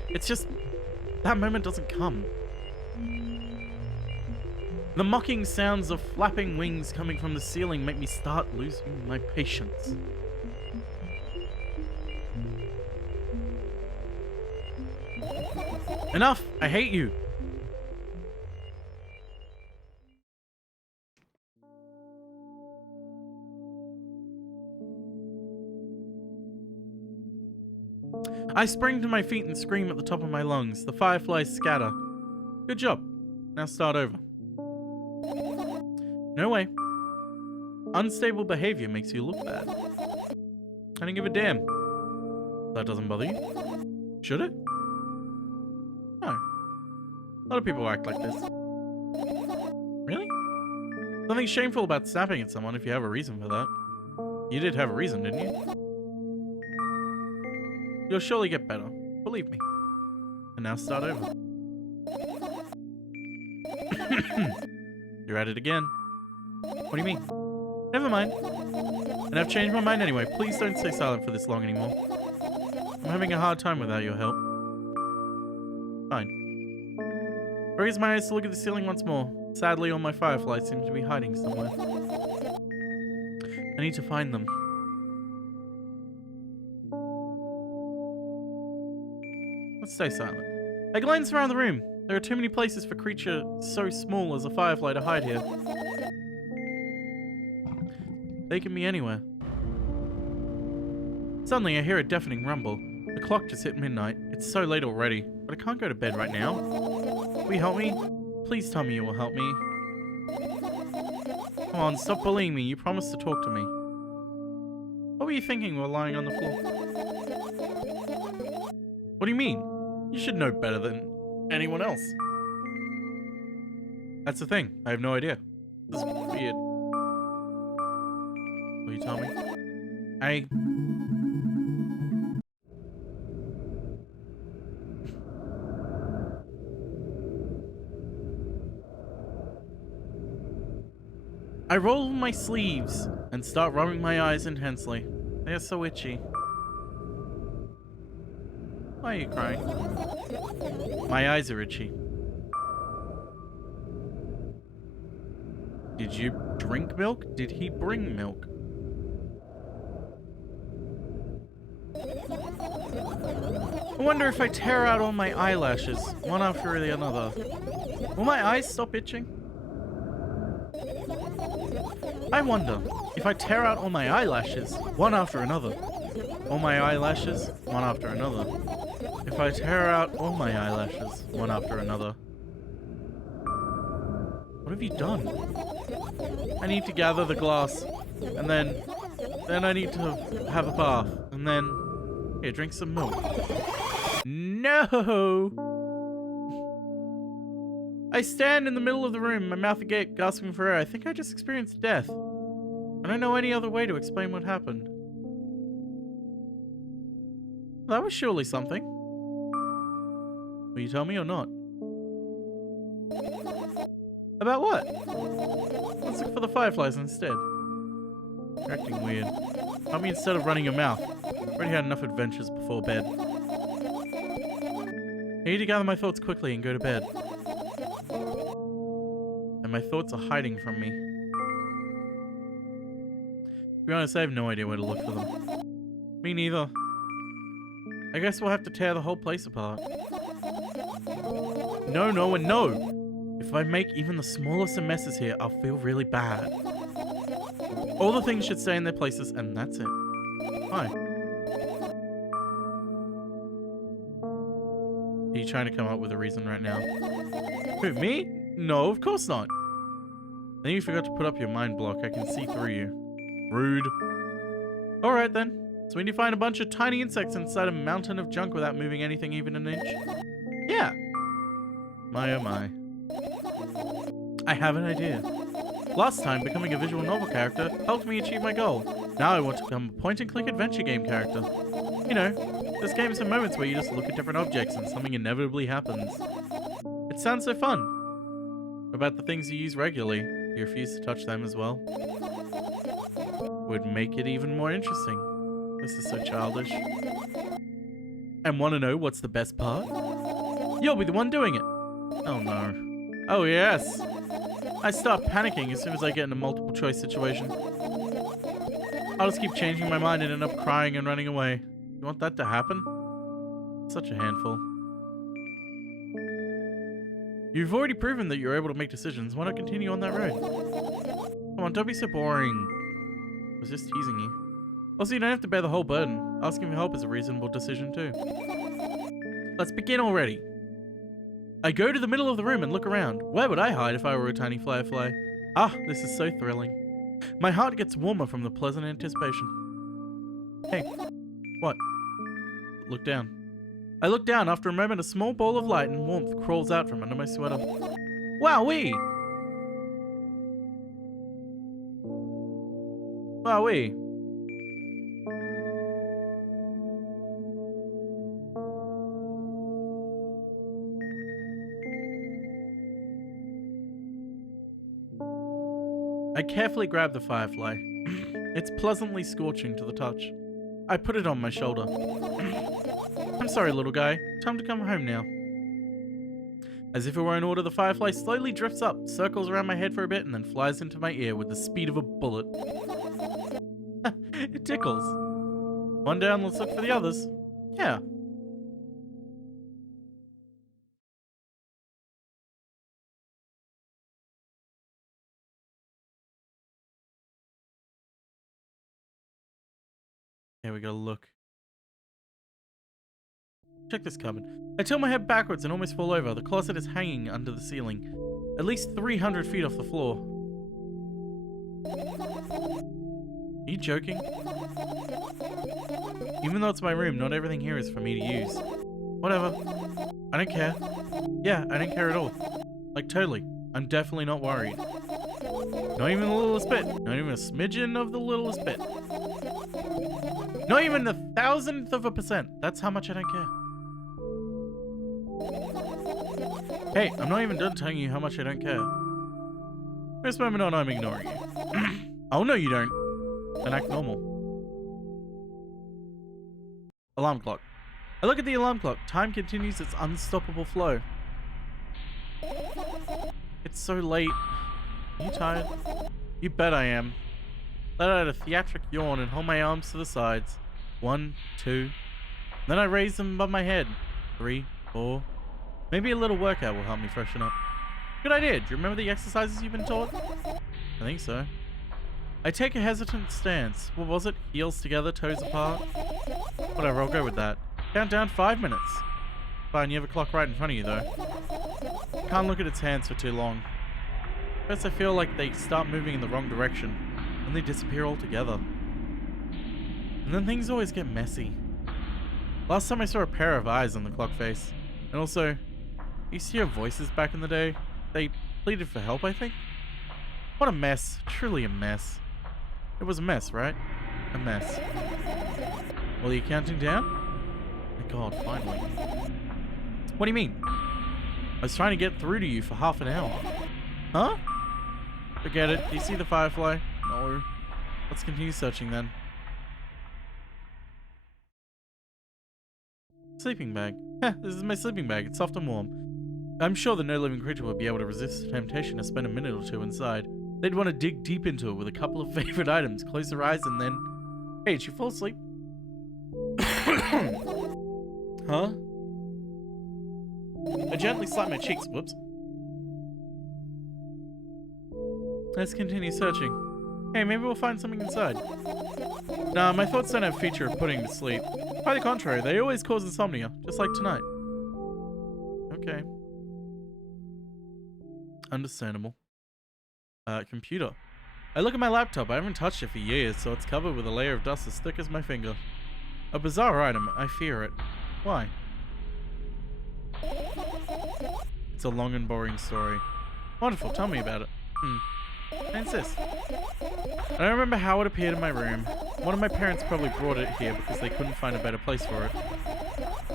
It's just, that moment doesn't come. The mocking sounds of flapping wings coming from the ceiling make me start losing my patience. Enough! I hate you! I spring to my feet and scream at the top of my lungs. The fireflies scatter. Good job. Now start over. No way. Unstable behavior makes you look bad. I don't give a damn. That doesn't bother you? Should it? No. A lot of people act like this. Really? Nothing shameful about snapping at someone if you have a reason for that. You did have a reason, didn't you? You'll surely get better. Believe me. And now start over. You're at it again. What do you mean? Never mind. And I've changed my mind anyway. Please don't stay silent for this long anymore. I'm having a hard time without your help. Fine. I raise my eyes to look at the ceiling once more. Sadly, all my fireflies seem to be hiding somewhere. I need to find them. Let's stay silent. I glance around the room. There are too many places for a creature so small as a firefly to hide here. They can be anywhere. Suddenly, I hear a deafening rumble. The clock just hit midnight. It's so late already, but I can't go to bed right now. Will you help me? Please tell me you will help me. Come on, stop bullying me. You promised to talk to me. What were you thinking while lying on the floor? What do you mean? You should know better than anyone else. That's the thing. I have no idea. This is weird. Will you tell me? I roll my sleeves and start rubbing my eyes intensely. They are so itchy. Why are you crying? My eyes are itchy. Did you drink milk? Did he bring milk? I wonder if I tear out all my eyelashes, one after the other. Will my eyes stop itching? I wonder if I tear out all my eyelashes, one after another. All my eyelashes, one after another. If I tear out all my eyelashes, one after another. What have you done? I need to gather the glass, and then I need to have a bath, and then, here, drink some milk. No! I stand in the middle of the room, my mouth agape, gasping for air. I think I just experienced death. I don't know any other way to explain what happened. That was surely something. Will you tell me or not? About what? Let's look for the fireflies instead. You're acting weird. Tell me instead of running your mouth. Already had enough adventures before bed. I need to gather my thoughts quickly and go to bed. And my thoughts are hiding from me. To be honest, I have no idea where to look for them. Me neither. I guess we'll have to tear the whole place apart. No, no, and no! If I make even the smallest of messes here, I'll feel really bad. All the things should stay in their places, and that's it. Why? Are you trying to come up with a reason right now? Who, me? No, of course not. Then you forgot to put up your mind block. I can see through you. Rude. Alright then. So when you find a bunch of tiny insects inside a mountain of junk without moving anything even an inch? Yeah. My oh my. I have an idea. Last time, becoming a visual novel character helped me achieve my goal. Now I want to become a point-and-click adventure game character. You know, there's games and moments where you just look at different objects and something inevitably happens. It sounds so fun. What about the things you use regularly? You refuse to touch them as well? Would make it even more interesting. This is so childish. And want to know what's the best part? You'll be the one doing it. Oh no. Oh yes. I start panicking as soon as I get in a multiple choice situation. I'll just keep changing my mind and end up crying and running away. You want that to happen? Such a handful. You've already proven that you're able to make decisions. Why not continue on that road? Come on, don't be so boring. I was just teasing you. Also, you don't have to bear the whole burden. Asking for help is a reasonable decision too. Let's begin already. I go to the middle of the room and look around. Where would I hide if I were a tiny firefly? Ah, this is so thrilling. My heart gets warmer from the pleasant anticipation. Hey, what? Look down. I look down. After a moment, a small ball of light and warmth crawls out from under my sweater. Wowee! Wowee! I carefully grab the firefly. It's pleasantly scorching to the touch. I put it on my shoulder. I'm sorry, little guy. Time to come home now. As if it were an order, the firefly slowly drifts up, circles around my head for a bit, and then flies into my ear with the speed of a bullet. It tickles. One down, let's look for the others. Yeah. Okay, we gotta look. Check this cupboard. I tilt my head backwards and almost fall over. The closet is hanging under the ceiling, at least 300 feet off the floor. Are you joking? Even though it's my room, not everything here is for me to use. Whatever. I don't care. Yeah, I don't care at all. Like, totally. I'm definitely not worried. Not even the littlest bit. Not even a smidgen of the littlest bit. Not even the 1,000th of a percent. That's how much I don't care. Hey, I'm not even done telling you how much I don't care. First moment on, I'm ignoring you. Oh, no, you don't. Then act normal. Alarm clock. I look at the alarm clock. Time continues its unstoppable flow. It's so late. Are you tired? You bet I am. Let out a theatric yawn and hold my arms to the sides. 1, 2. Then I raise them above my head. 3, 4. Maybe a little workout will help me freshen up. Good idea. Do you remember the exercises you've been taught? I think so. I take a hesitant stance. What was it? Heels together, toes apart? Whatever, I'll go with that. Count down 5 minutes. Fine, you have a clock right in front of you though. Can't look at its hands for too long. First I feel like they start moving in the wrong direction, and they disappear altogether. And then things always get messy. Last time I saw a pair of eyes on the clock face. And also, I used to hear voices back in the day. They pleaded for help, I think. What a mess. Truly a mess. It was a mess, right? A mess. Well, are you counting down? My god, finally. What do you mean? I was trying to get through to you for half an hour. Huh? Forget it. Do you see the firefly? No. Let's continue searching then. Sleeping bag. Heh, this is my sleeping bag. It's soft and warm. I'm sure that no living creature would be able to resist the temptation to spend a minute or two inside. They'd want to dig deep into it with a couple of favorite items, close their eyes, and then... Hey, did you fall asleep? Huh? I gently slapped my cheeks. Whoops. Let's continue searching. Hey, maybe we'll find something inside. Nah, my thoughts don't have a feature of putting to sleep. Quite the contrary, they always cause insomnia, just like tonight. Okay. Understandable. Computer. I look at my laptop. I haven't touched it for years, so it's covered with a layer of dust as thick as my finger. A bizarre item. I fear it. Why? It's a long and boring story. Wonderful. Tell me about it. I insist. I don't remember how it appeared in my room. One of my parents probably brought it here because they couldn't find a better place for it.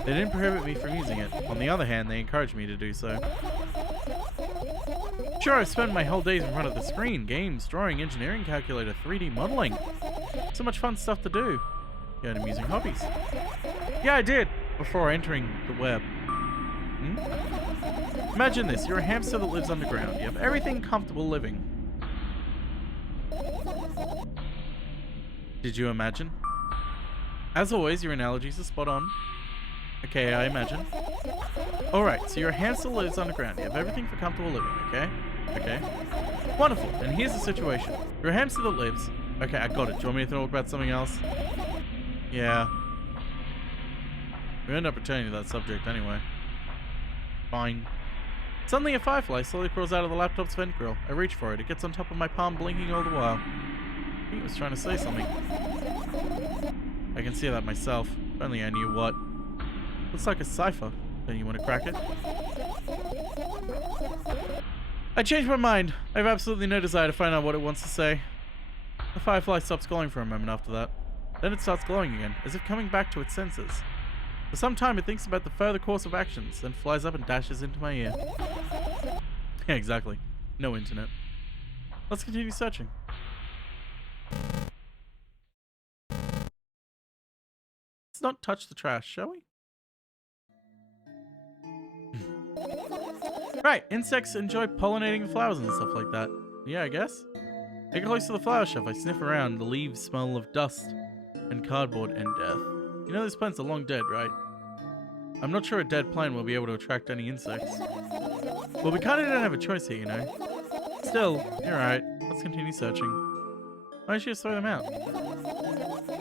They didn't prohibit me from using it. On the other hand, they encouraged me to do so. Sure, I've spent my whole days in front of the screen. Games, drawing, engineering calculator, 3D modeling. So much fun stuff to do. You had amusing hobbies. Yeah, I did. Before entering the web. Imagine this. You're a hamster that lives underground. You have everything comfortable living. Did you imagine? As always, your analogies are spot on. Okay, I imagine. Alright, so you're a hamster that lives underground. You have everything for comfortable living, okay? Okay. Wonderful. And here's the situation. You're a hamster that lives... Okay, I got it. Do you want me to talk about something else? Yeah. We end up returning to that subject anyway. Fine. Suddenly a firefly slowly crawls out of the laptop's vent grill. I reach for it. It gets on top of my palm, blinking all the while. I think it was trying to say something. I can see that myself. If only I knew what. Looks like a cipher. Don't you want to crack it? I changed my mind. I have absolutely no desire to find out what it wants to say. The firefly stops glowing for a moment after that. Then it starts glowing again, as if coming back to its senses. For some time it thinks about the further course of actions, then flies up and dashes into my ear. Yeah, exactly. No internet. Let's continue searching. Let's not touch the trash, shall we? Right, insects enjoy pollinating the flowers and stuff like that. Yeah, I guess. I get close to the flower shelf, I sniff around, the leaves smell of dust and cardboard and death. You know those plants are long dead, right? I'm not sure a dead plant will be able to attract any insects. Well, we kinda don't have a choice here, you know. Still, you're right. Let's continue searching. Why don't you just throw them out?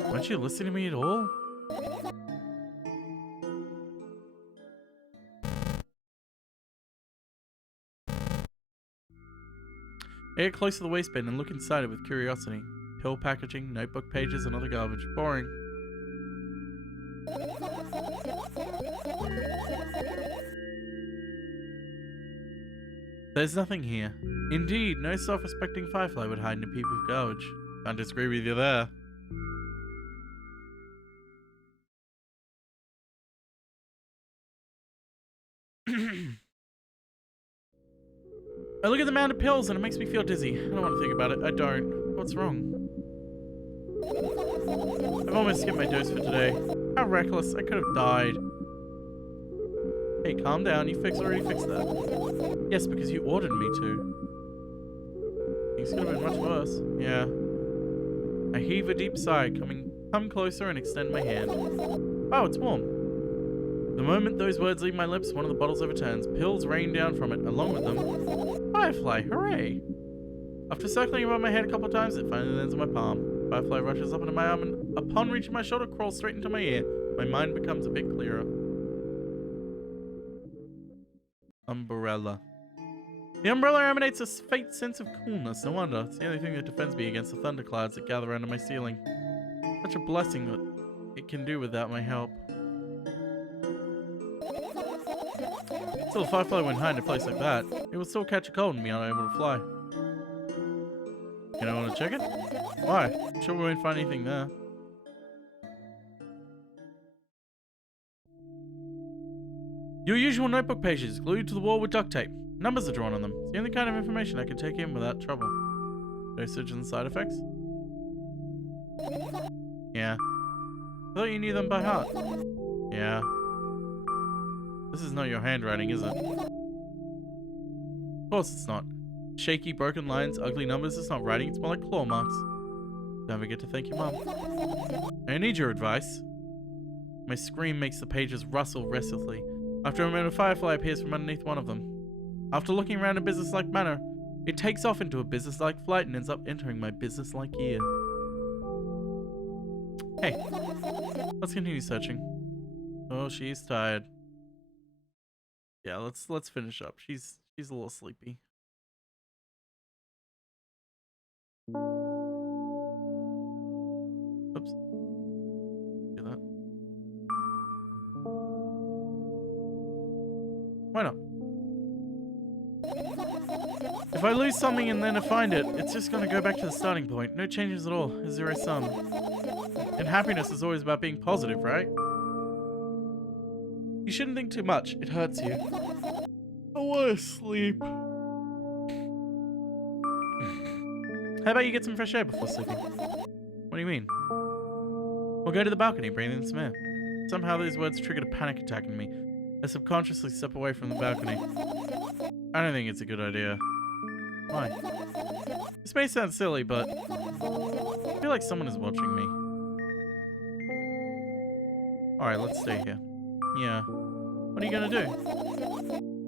Aren't you listening to me at all? I get close to the waste bin and look inside it with curiosity. Pill packaging, notebook pages, and other garbage. Boring. There's nothing here. Indeed, no self-respecting firefly would hide in a heap of garbage. Can't disagree with you there. I look at the mound of pills and it makes me feel dizzy. I don't want to think about it. I don't. What's wrong? I've almost skipped my dose for today. How reckless. I could have died. Hey, calm down. You already fixed that. Yes, because you ordered me to. Things could have been much worse. Yeah. I heave a deep sigh, come closer and extend my hand. Oh, it's warm. The moment those words leave my lips, one of the bottles overturns. Pills rain down from it, along with them. Firefly, hooray! After circling above my head a couple of times, it finally lands on my palm. Firefly rushes up into my arm and, upon reaching my shoulder, crawls straight into my ear. My mind becomes a bit clearer. Umbrella. The umbrella emanates a faint sense of coolness. No wonder. It's the only thing that defends me against the thunderclouds that gather under my ceiling. Such a blessing that it can do without my help. Still, if Firefly went hide in a place like that, it would still catch a cold and be unable to fly. You don't want to check it? Why? I'm sure we won't find anything there. Your usual notebook pages, glued to the wall with duct tape. Numbers are drawn on them. It's the only kind of information I can take in without trouble. Dosage and side effects? Yeah. I thought you knew them by heart. Yeah. This is not your handwriting, is it? Of course it's not. Shaky, broken lines, ugly numbers. It's not writing. It's more like claw marks. Don't forget to thank your mum. I need your advice. My scream makes the pages rustle restlessly. After a moment, a firefly appears from underneath one of them. After looking around in a businesslike manner, it takes off into a businesslike flight and ends up entering my businesslike ear. Hey, let's continue searching. Oh, she's tired. Yeah, let's finish up. She's a little sleepy. Oops. Do that. Why not? If I lose something and then I find it, it's just gonna go back to the starting point. No changes at all. A zero sum. And happiness is always about being positive, right? You shouldn't think too much. It hurts you. I wanna sleep. How about you get some fresh air before sleeping? What do you mean? We'll go to the balcony, breathe in some air. Somehow those words triggered a panic attack in me. I subconsciously step away from the balcony. I don't think it's a good idea. Why? This may sound silly, but I feel like someone is watching me. Alright, let's stay here. Yeah. What are you gonna do?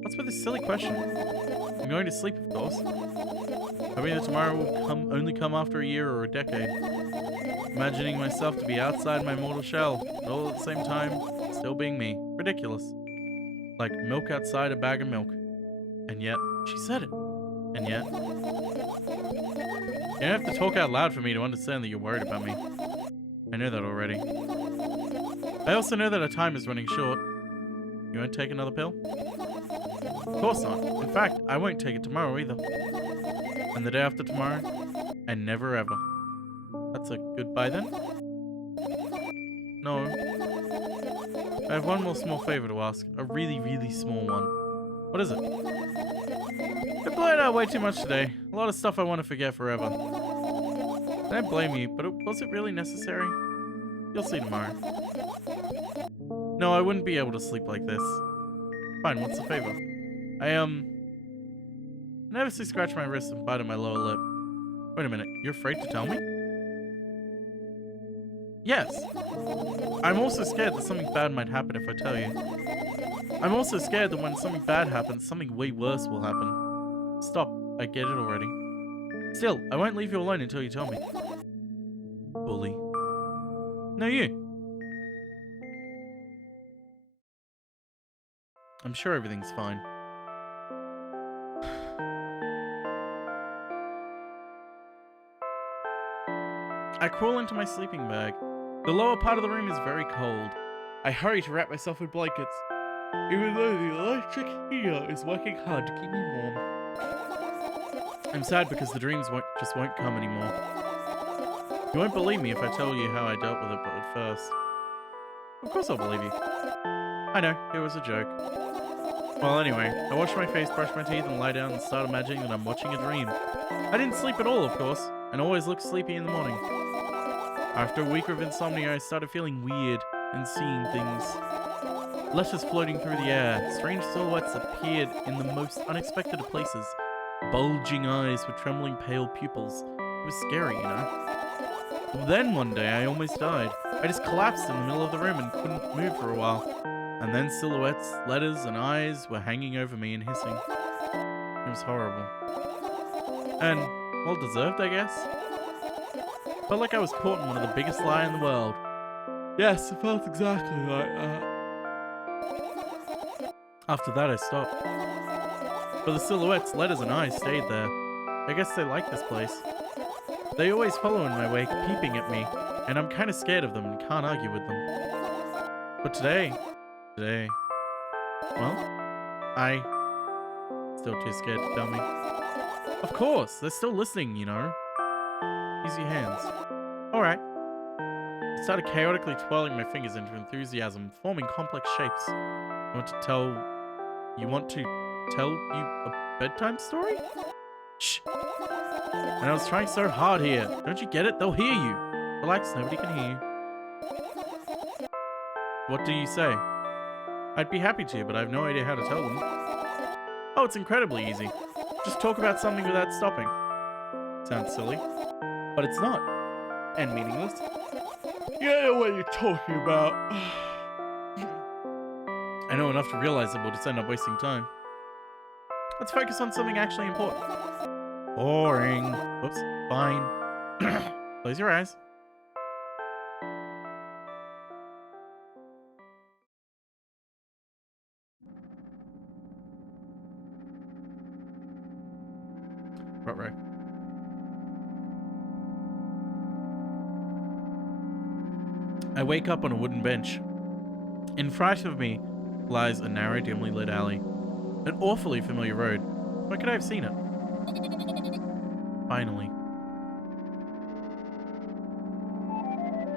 What's with this silly question? I'm going to sleep, of course. Hoping that tomorrow will only come after a year or a decade. Imagining myself to be outside my mortal shell, but all at the same time, still being me. Ridiculous. Like milk outside a bag of milk. And yet, she said it. And yet. You don't have to talk out loud for me to understand that you're worried about me. I know that already. I also know that our time is running short. You won't take another pill? Of course not. In fact, I won't take it tomorrow either. And the day after tomorrow, and never ever. That's a goodbye then? No. I have one more small favor to ask. A really, really small one. What is it? I played out way too much today. A lot of stuff I want to forget forever. I don't blame you, but was it really necessary? You'll see tomorrow. No, I wouldn't be able to sleep like this. Fine, what's the favor? I nervously scratch my wrist and bite on my lower lip. Wait a minute, you're afraid to tell me? Yes. I'm also scared that something bad might happen if I tell you. I'm also scared that when something bad happens, something way worse will happen. Stop, I get it already. Still, I won't leave you alone until you tell me. Bully. No, you. I'm sure everything's fine. I crawl into my sleeping bag. The lower part of the room is very cold. I hurry to wrap myself in blankets, even though the electric heater is working hard to keep me warm. I'm sad because the dreams just won't come anymore. You won't believe me if I tell you how I dealt with it, but at first. Of course I'll believe you. I know, it was a joke. Well, anyway, I wash my face, brush my teeth, and lie down and start imagining that I'm watching a dream. I didn't sleep at all, of course, and always look sleepy in the morning. After a week of insomnia, I started feeling weird and seeing things. Letters floating through the air, strange silhouettes appeared in the most unexpected of places. Bulging eyes with trembling pale pupils. It was scary, you know. Then one day, I almost died. I just collapsed in the middle of the room and couldn't move for a while. And then silhouettes, letters, and eyes were hanging over me and hissing. It was horrible. And, well deserved, I guess. Felt like I was caught in one of the biggest lies in the world. Yes, it felt exactly like that. After that, I stopped. But the silhouettes, letters, and eyes stayed there. I guess they like this place. They always follow in my wake, peeping at me, and I'm kind of scared of them and can't argue with them. But today, well, I still too scared to tell me. Of course, they're still listening, you know. Use your hands. Alright. I started chaotically twirling my fingers into enthusiasm, forming complex shapes. You want to tell you a bedtime story? Shh. And I was trying so hard here. Don't you get it? They'll hear you. Relax, nobody can hear you. What do you say? I'd be happy to, but I have no idea how to tell them. Oh, it's incredibly easy. Just talk about something without stopping. Sounds silly, but it's not. And meaningless. You don't know what you're talking about. I know enough to realize that we'll just end up wasting time. Let's focus on something actually important. Boring. Whoops. Fine. Close your eyes. Right. I wake up on a wooden bench. In front of me lies a narrow, dimly lit alley. An awfully familiar road. Where could I have seen it? Finally.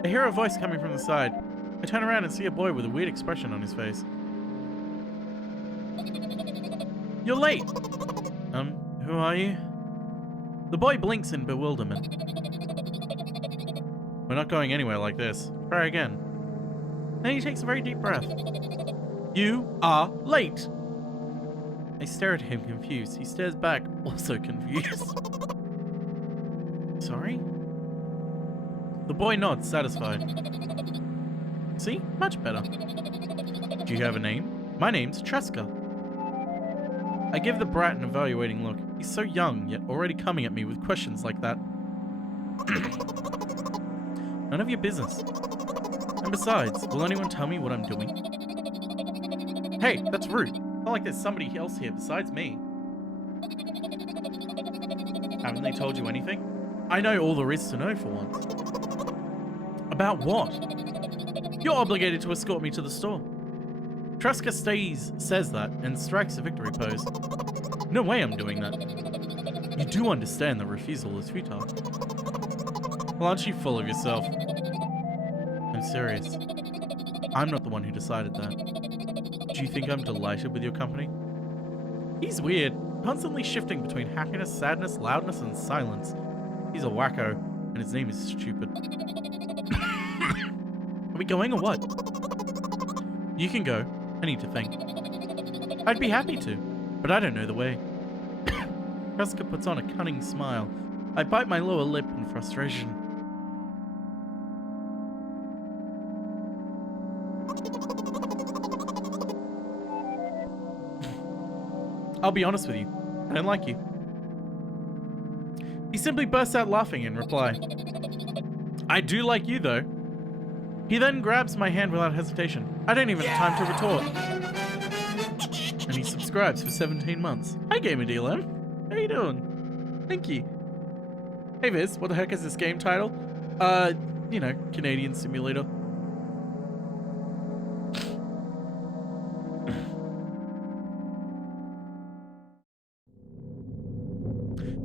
I hear a voice coming from the side. I turn around and see a boy with a weird expression on his face. You're late! Who are you? The boy blinks in bewilderment. We're not going anywhere like this. Try again. Then he takes a very deep breath. You are late! I stare at him confused. He stares back, also confused. Sorry? The boy nods, satisfied. See? Much better. Do you have a name? My name's Tresca. I give the brat an evaluating look. He's so young, yet already coming at me with questions like that. None of your business. And besides, will anyone tell me what I'm doing? Hey, that's rude. Not like there's somebody else here besides me. Haven't they told you anything? I know all there is to know for once. About what? You're obligated to escort me to the store. Tresca says that and strikes a victory pose. No way I'm doing that. You do understand the refusal is futile. Well, aren't you full of yourself? I'm serious. I'm not the one who decided that. Do you think I'm delighted with your company? He's weird, constantly shifting between happiness, sadness, loudness, and silence. He's a wacko, and his name is stupid. Are we going or what? You can go. I need to think. I'd be happy to, but I don't know the way. Tresca puts on a cunning smile. I bite my lower lip in frustration. I'll be honest with you. I don't like you. He simply bursts out laughing in reply. I do like you, though. He then grabs my hand without hesitation. I don't even have time to retort. And he subscribes for 17 months. Hi, Gamer DLM. How you doing? Thank you. Hey, Viz, what the heck is this game title? You know, Canadian Simulator.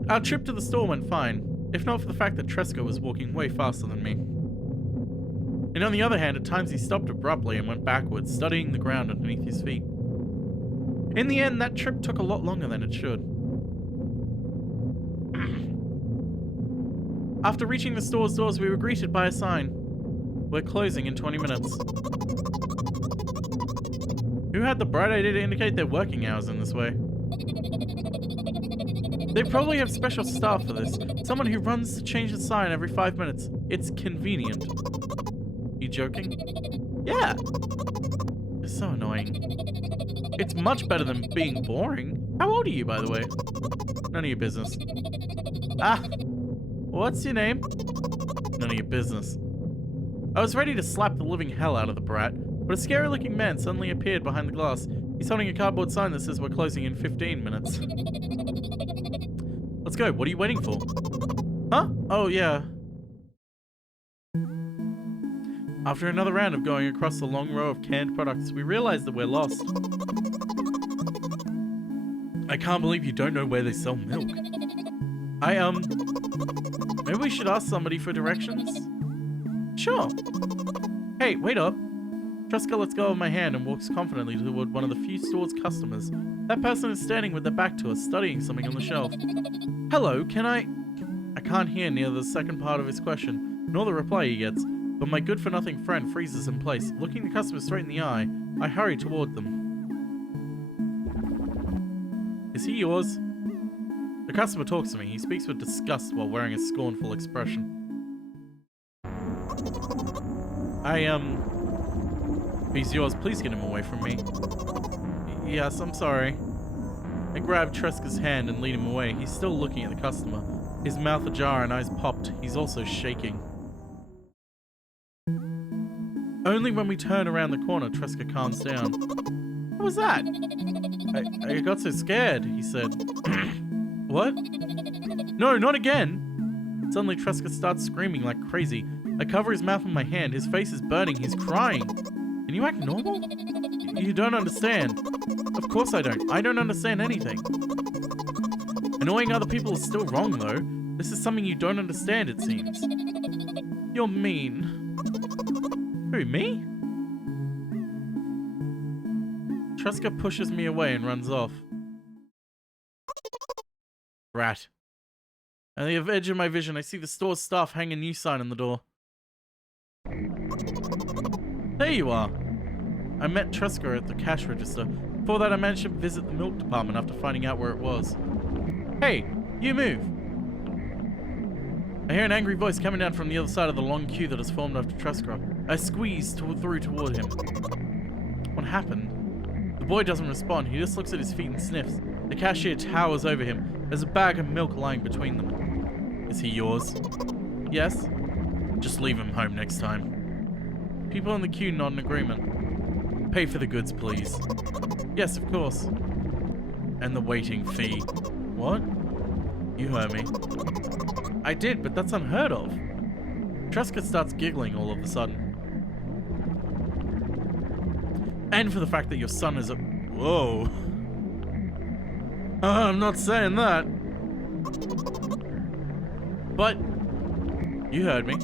Our trip to the store went fine, if not for the fact that Tresca was walking way faster than me. And on the other hand, at times he stopped abruptly and went backwards, studying the ground underneath his feet. In the end, that trip took a lot longer than it should. After reaching the store's doors, we were greeted by a sign. We're closing in 20 minutes. Who had the bright idea to indicate their working hours in this way? They probably have special staff for this. Someone who runs to change the sign every 5 minutes. It's convenient. You joking? Yeah. It's so annoying. It's much better than being boring. How old are you, by the way? None of your business. Ah. What's your name? None of your business. I was ready to slap the living hell out of the brat, but a scary-looking man suddenly appeared behind the glass. He's holding a cardboard sign that says we're closing in 15 minutes. Let's go. What are you waiting for? Huh? Oh, yeah. After another round of going across the long row of canned products, we realize that we're lost. I can't believe you don't know where they sell milk. Maybe we should ask somebody for directions? Sure. Hey, wait up. Tresca lets go of my hand and walks confidently toward one of the few store's customers. That person is standing with their back to us, studying something on the shelf. Hello, can I can't hear near the second part of his question, nor the reply he gets. But my good-for-nothing friend freezes in place. Looking the customer straight in the eye, I hurry toward them. Is he yours? The customer talks to me. He speaks with disgust while wearing a scornful expression. If he's yours, please get him away from me. Yes, I'm sorry. I grab Tresca's hand and lead him away. He's still looking at the customer. His mouth ajar and eyes popped. He's also shaking. Only when we turn around the corner, Tresca calms down. What was that? I got so scared, he said. What? No, not again! Suddenly, Tresca starts screaming like crazy. I cover his mouth with my hand. His face is burning. He's crying. Can you act normal? You don't understand. Of course I don't. I don't understand anything. Annoying other people is still wrong, though. This is something you don't understand, it seems. You're mean. Who, me? Tresca pushes me away and runs off. Rat. At the edge of my vision, I see the store's staff hang a new sign on the door. There you are. I met Tresca at the cash register. Before that, I managed to visit the milk department after finding out where it was. Hey, you move! I hear an angry voice coming down from the other side of the long queue that has formed after Tresca. I squeeze through toward him. What happened? The boy doesn't respond. He just looks at his feet and sniffs. The cashier towers over him. There's a bag of milk lying between them. Is he yours? Yes. Just leave him home next time. People in the queue nod in agreement. Pay for the goods, please. Yes, of course. And the waiting fee. What? You heard me. I did, but that's unheard of. Tresca starts giggling all of a sudden. And for the fact that your son is a... Whoa. I'm not saying that. But... You heard me.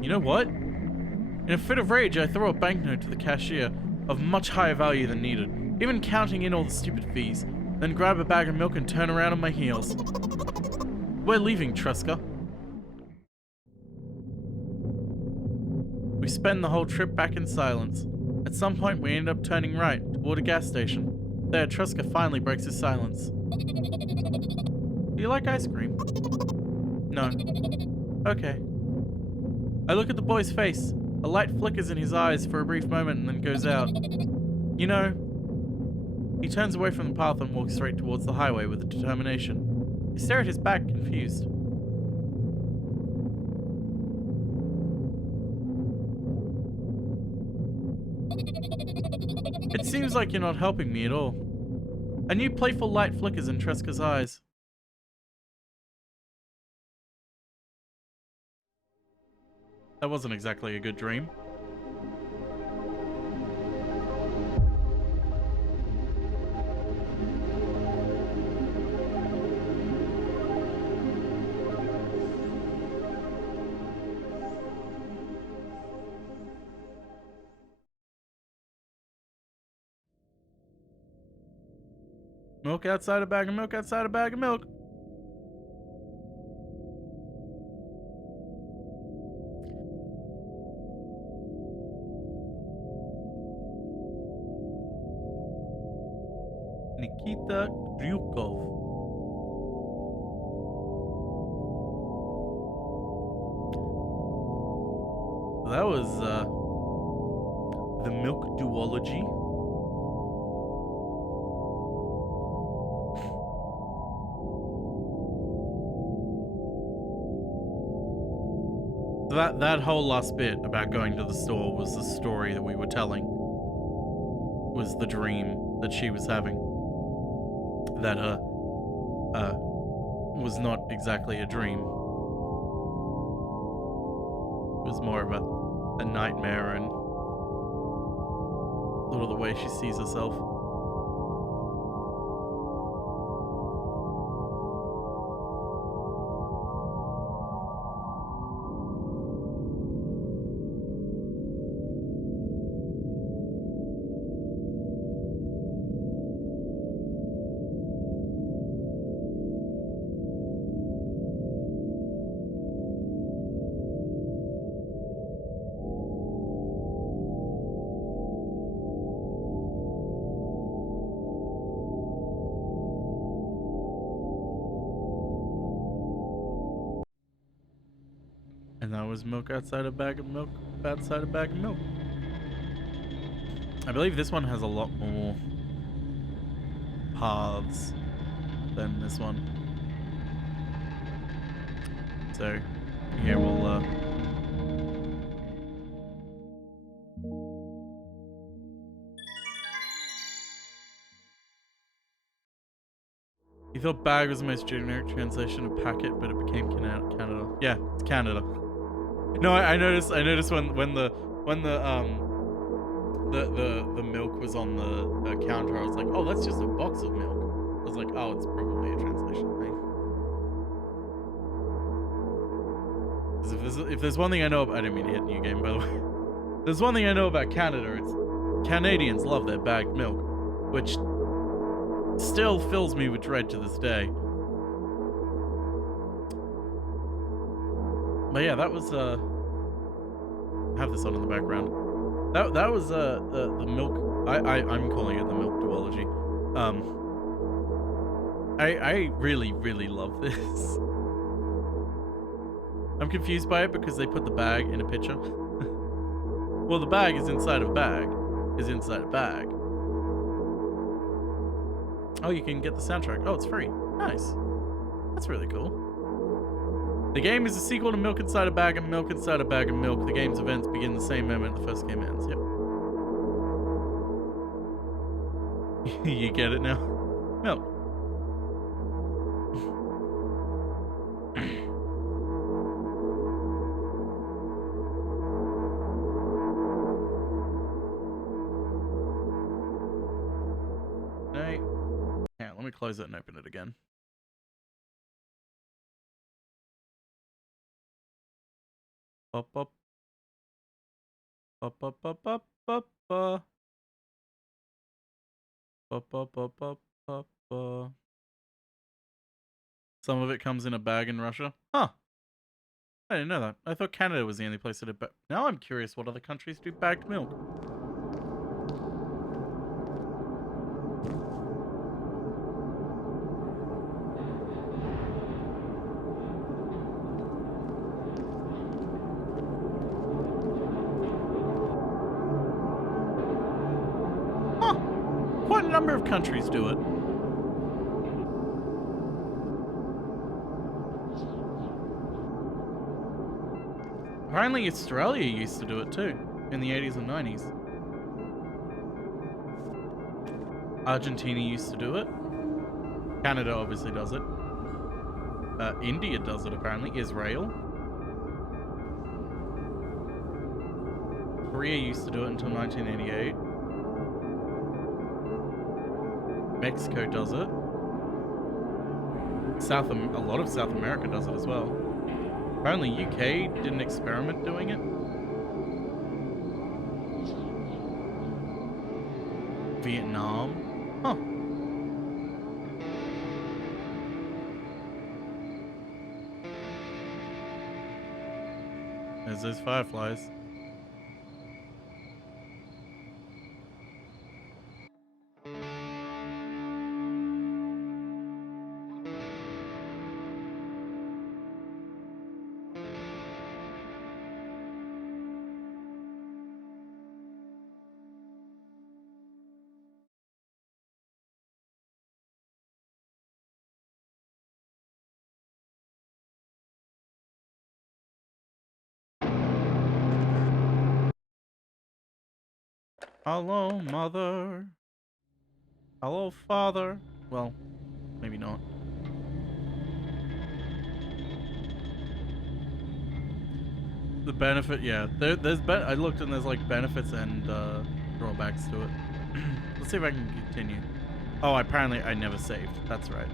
You know what? In a fit of rage, I throw a banknote to the cashier of much higher value than needed, even counting in all the stupid fees, then grab a bag of milk and turn around on my heels. We're leaving, Tresca. We spend the whole trip back in silence. At some point, we end up turning right toward a gas station. There, Tresca finally breaks his silence. Do you like ice cream? No. Okay. I look at the boy's face. A light flickers in his eyes for a brief moment and then goes out. You know, he turns away from the path and walks straight towards the highway with determination. I stare at his back, confused. It seems like you're not helping me at all. A new playful light flickers in Tresca's eyes. That wasn't exactly a good dream. Milk outside a bag of milk outside a bag of milk. Nikita Kryukov. That was the milk duology. That whole last bit about going to the store was the story that we were telling. Was the dream that she was having. That was not exactly a dream. It was more of a nightmare and sort of the way she sees herself. was milk outside a bag of milk outside a bag of milk. I believe this one has a lot more paths than this one. So here we'll You thought bag was the most generic translation of packet, but it became Canada. Yeah, it's Canada. No, I noticed when the milk was on the counter, I was like, oh, that's just a box of milk. I was like, oh, it's probably a translation thing. 'Cause if there's one thing I know about, I didn't mean to hit new game, by the way. There's one thing I know about Canada, it's Canadians love their bagged milk, which still fills me with dread to this day. But yeah, that was I have this on in the background. That was the milk. I'm calling it the milk duology. I really love this. I'm confused by it because they put the bag in a picture. Well, the bag is inside a bag. Oh, you can get the soundtrack. Oh, it's free. Nice. That's really cool. The game is a sequel to Milk Inside a Bag and Milk Inside a Bag of Milk. The game's events begin the same moment the first game ends. Yep. You get it now? Milk. Right. Yeah, let me close it and open it again. Up, up. Up, up, up, up, up, Up, up, up, up, up, Some of it comes in a bag in Russia. Huh. I didn't know that. I thought Canada was the only place that did now I'm curious what other countries do bagged milk. Quite a number of countries do it. Apparently Australia used to do it too, in the 80s and 90s. Argentina used to do it. Canada obviously does it. India does it apparently. Israel. Korea used to do it until 1988. Mexico does it. A lot of South America does it as well. Apparently UK did an experiment doing it. Vietnam. Huh. There's those fireflies. Hello, mother. Hello, father. Well, maybe not. The benefit, yeah. I looked and there's like benefits and drawbacks to it. Let's see if I can continue. Oh, apparently I never saved. That's right.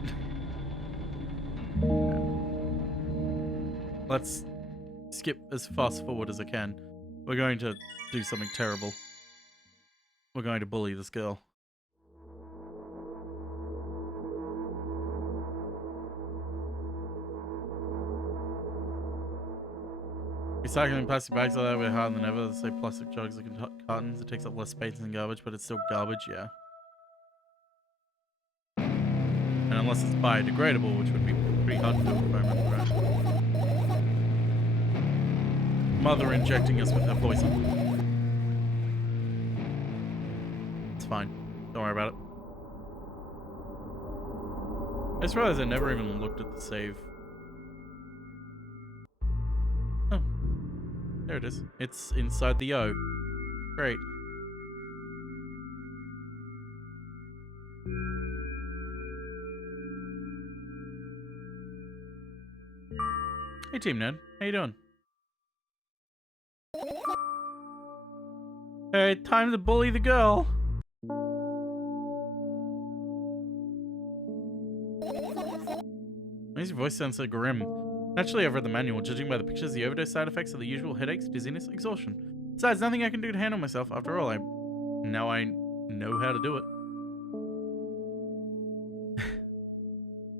Let's skip as fast forward as I can. We're going to do something terrible. We're going to bully this girl. Recycling plastic bags like that way harder than ever. Let's say plastic jugs like cartons. It takes up less space than garbage, but it's still garbage, yeah. And unless it's biodegradable, which would be pretty hard to do at the moment, right? mother injecting us with her poison. It's fine. Don't worry about it. I just realized I never even looked at the save. Oh. There it is. It's inside the O. Great. Hey Team Ned, how you doing? Hey, time to bully the girl. Why does your voice sound so grim? Naturally, I've read the manual. Judging by the pictures, the overdose side effects are the usual headaches, dizziness, exhaustion. Besides, nothing I can do to handle myself. After all, now I know how to do it.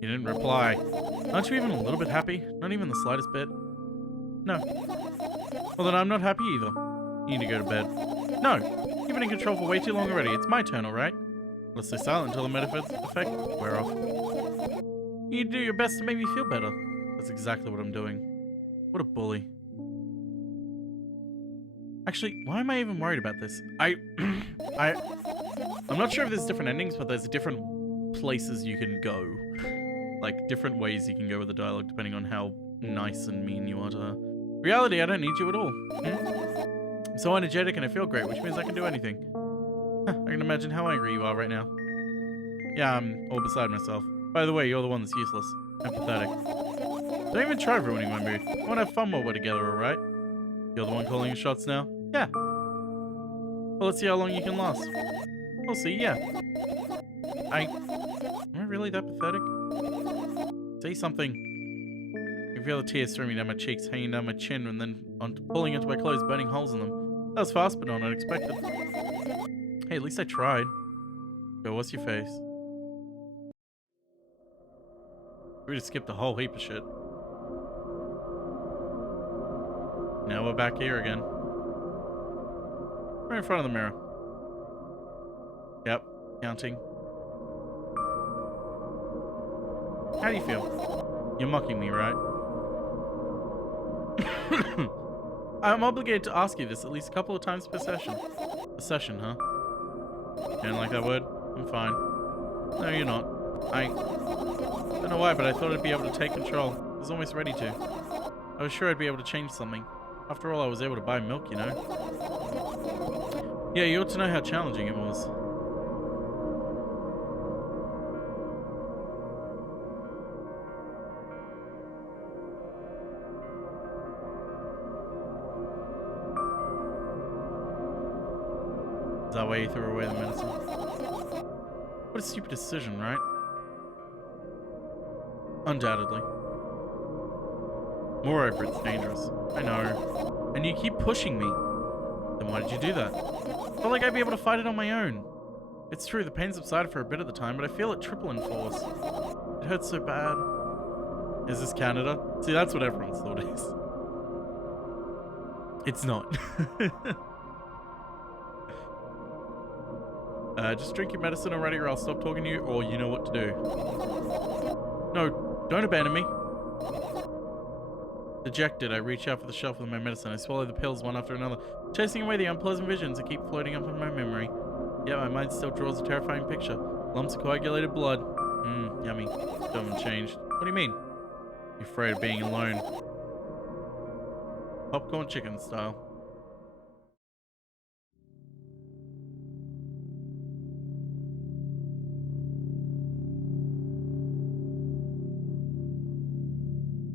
You didn't reply. Aren't you even a little bit happy? Not even the slightest bit? No. Well, then I'm not happy either. You need to go to bed. No! You've been in control for way too long already. It's my turn, alright? Let's stay silent until the medicine effect wear off. You need to do your best to make me feel better. That's exactly what I'm doing. What a bully. Actually, why am I even worried about this? I'm not sure if there's different endings, but there's different places you can go. Like, different ways you can go with the dialogue depending on how nice and mean you are to her. Reality, I don't need you at all. I'm so energetic and I feel great, which means I can do anything. I can imagine how angry you are right now. Yeah, I'm all beside myself. By the way, you're the one that's useless. I'm pathetic. Don't even try ruining my mood. I want to have fun while we're together, alright? You're the one calling your shots now? Yeah. Well, let's see how long you can last. We'll see, yeah. Am I really that pathetic? Say something. I feel the tears streaming down my cheeks, hanging down my chin, and then pulling into my clothes, burning holes in them. That was fast, but not unexpected. Hey, at least I tried. Yo, what's your face? We just skipped a whole heap of shit. Now we're back here again. Right in front of the mirror. Yep, counting. How do you feel? You're mocking me, right? I'm obligated to ask you this at least a couple of times per session. A session, huh? You don't like that word? I'm fine. No, you're not. I don't know why, but I thought I'd be able to take control. I was almost ready to. I was sure I'd be able to change something. After all, I was able to buy milk, you know? Yeah, you ought to know how challenging it was. Is that why you threw away the medicine? What a stupid decision, right? Undoubtedly. Moreover, it's dangerous. I know. And you keep pushing me. Then why did you do that? I felt like I'd be able to fight it on my own. It's true, the pain subsided for a bit at the time, but I feel it triple in force. It hurts so bad. Is this Canada? See, that's what everyone's thought it is. It's not. Just drink your medicine already or I'll stop talking to you, or you know what to do. No, don't abandon me. Dejected, I reach out for the shelf with my medicine. I swallow the pills one after another, chasing away the unpleasant visions that keep floating up in my memory. Yet my mind still draws a terrifying picture. Lumps of coagulated blood. Yummy. Still haven't changed. What do you mean? You're afraid of being alone. Popcorn chicken style.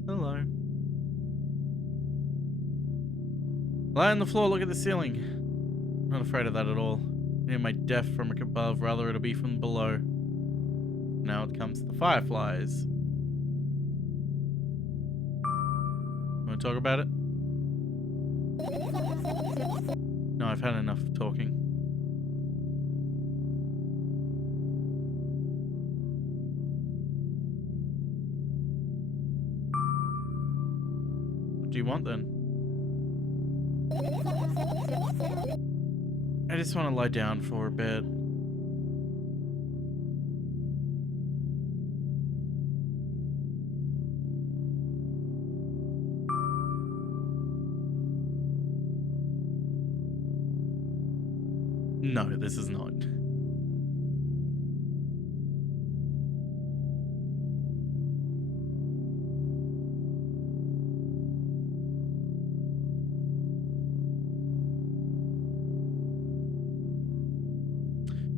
Hello. Lie on the floor, look at the ceiling. Not afraid of that at all. I hear my death from above, rather it'll be from below. Now it comes to the fireflies. Want to talk about it? No, I've had enough of talking. What do you want then? I just want to lie down for a bit. No, this is not.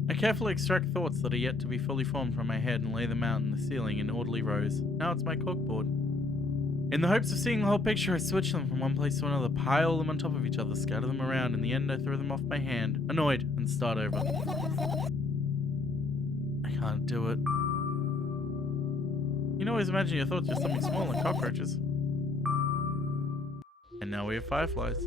I carefully extract thoughts that are yet to be fully formed from my head and lay them out in the ceiling in orderly rows. Now it's my corkboard. In the hopes of seeing the whole picture, I switch them from one place to another, pile them on top of each other, scatter them around. In the end, I throw them off my hand, annoyed, and start over. I can't do it. You can always imagine your thoughts just something small like cockroaches. And now we have fireflies.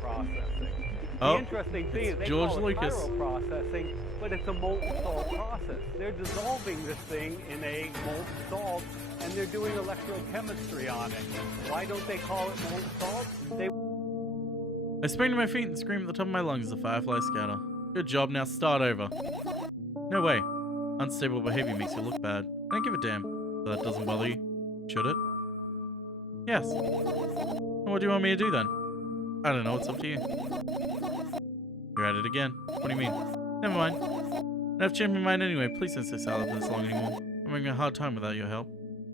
Processing. Oh, The interesting thing is they George call it Lucas. pyroprocessing, but it's a molten salt process. They're dissolving this thing in a molten salt, and they're doing electrochemistry on it. Why don't they call it molten salt? I spring to my feet and scream at the top of my lungs as the firefly scatter. Good job, now start over. No way. Unstable behavior makes you look bad. I don't give a damn. But that doesn't bother you. Should it? Yes. What do you want me to do then? I don't know, it's up to you. You're at it again. What do you mean? Never mind. I've changed my mind anyway. Please don't stay silent for this long anymore. I'm having a hard time without your help.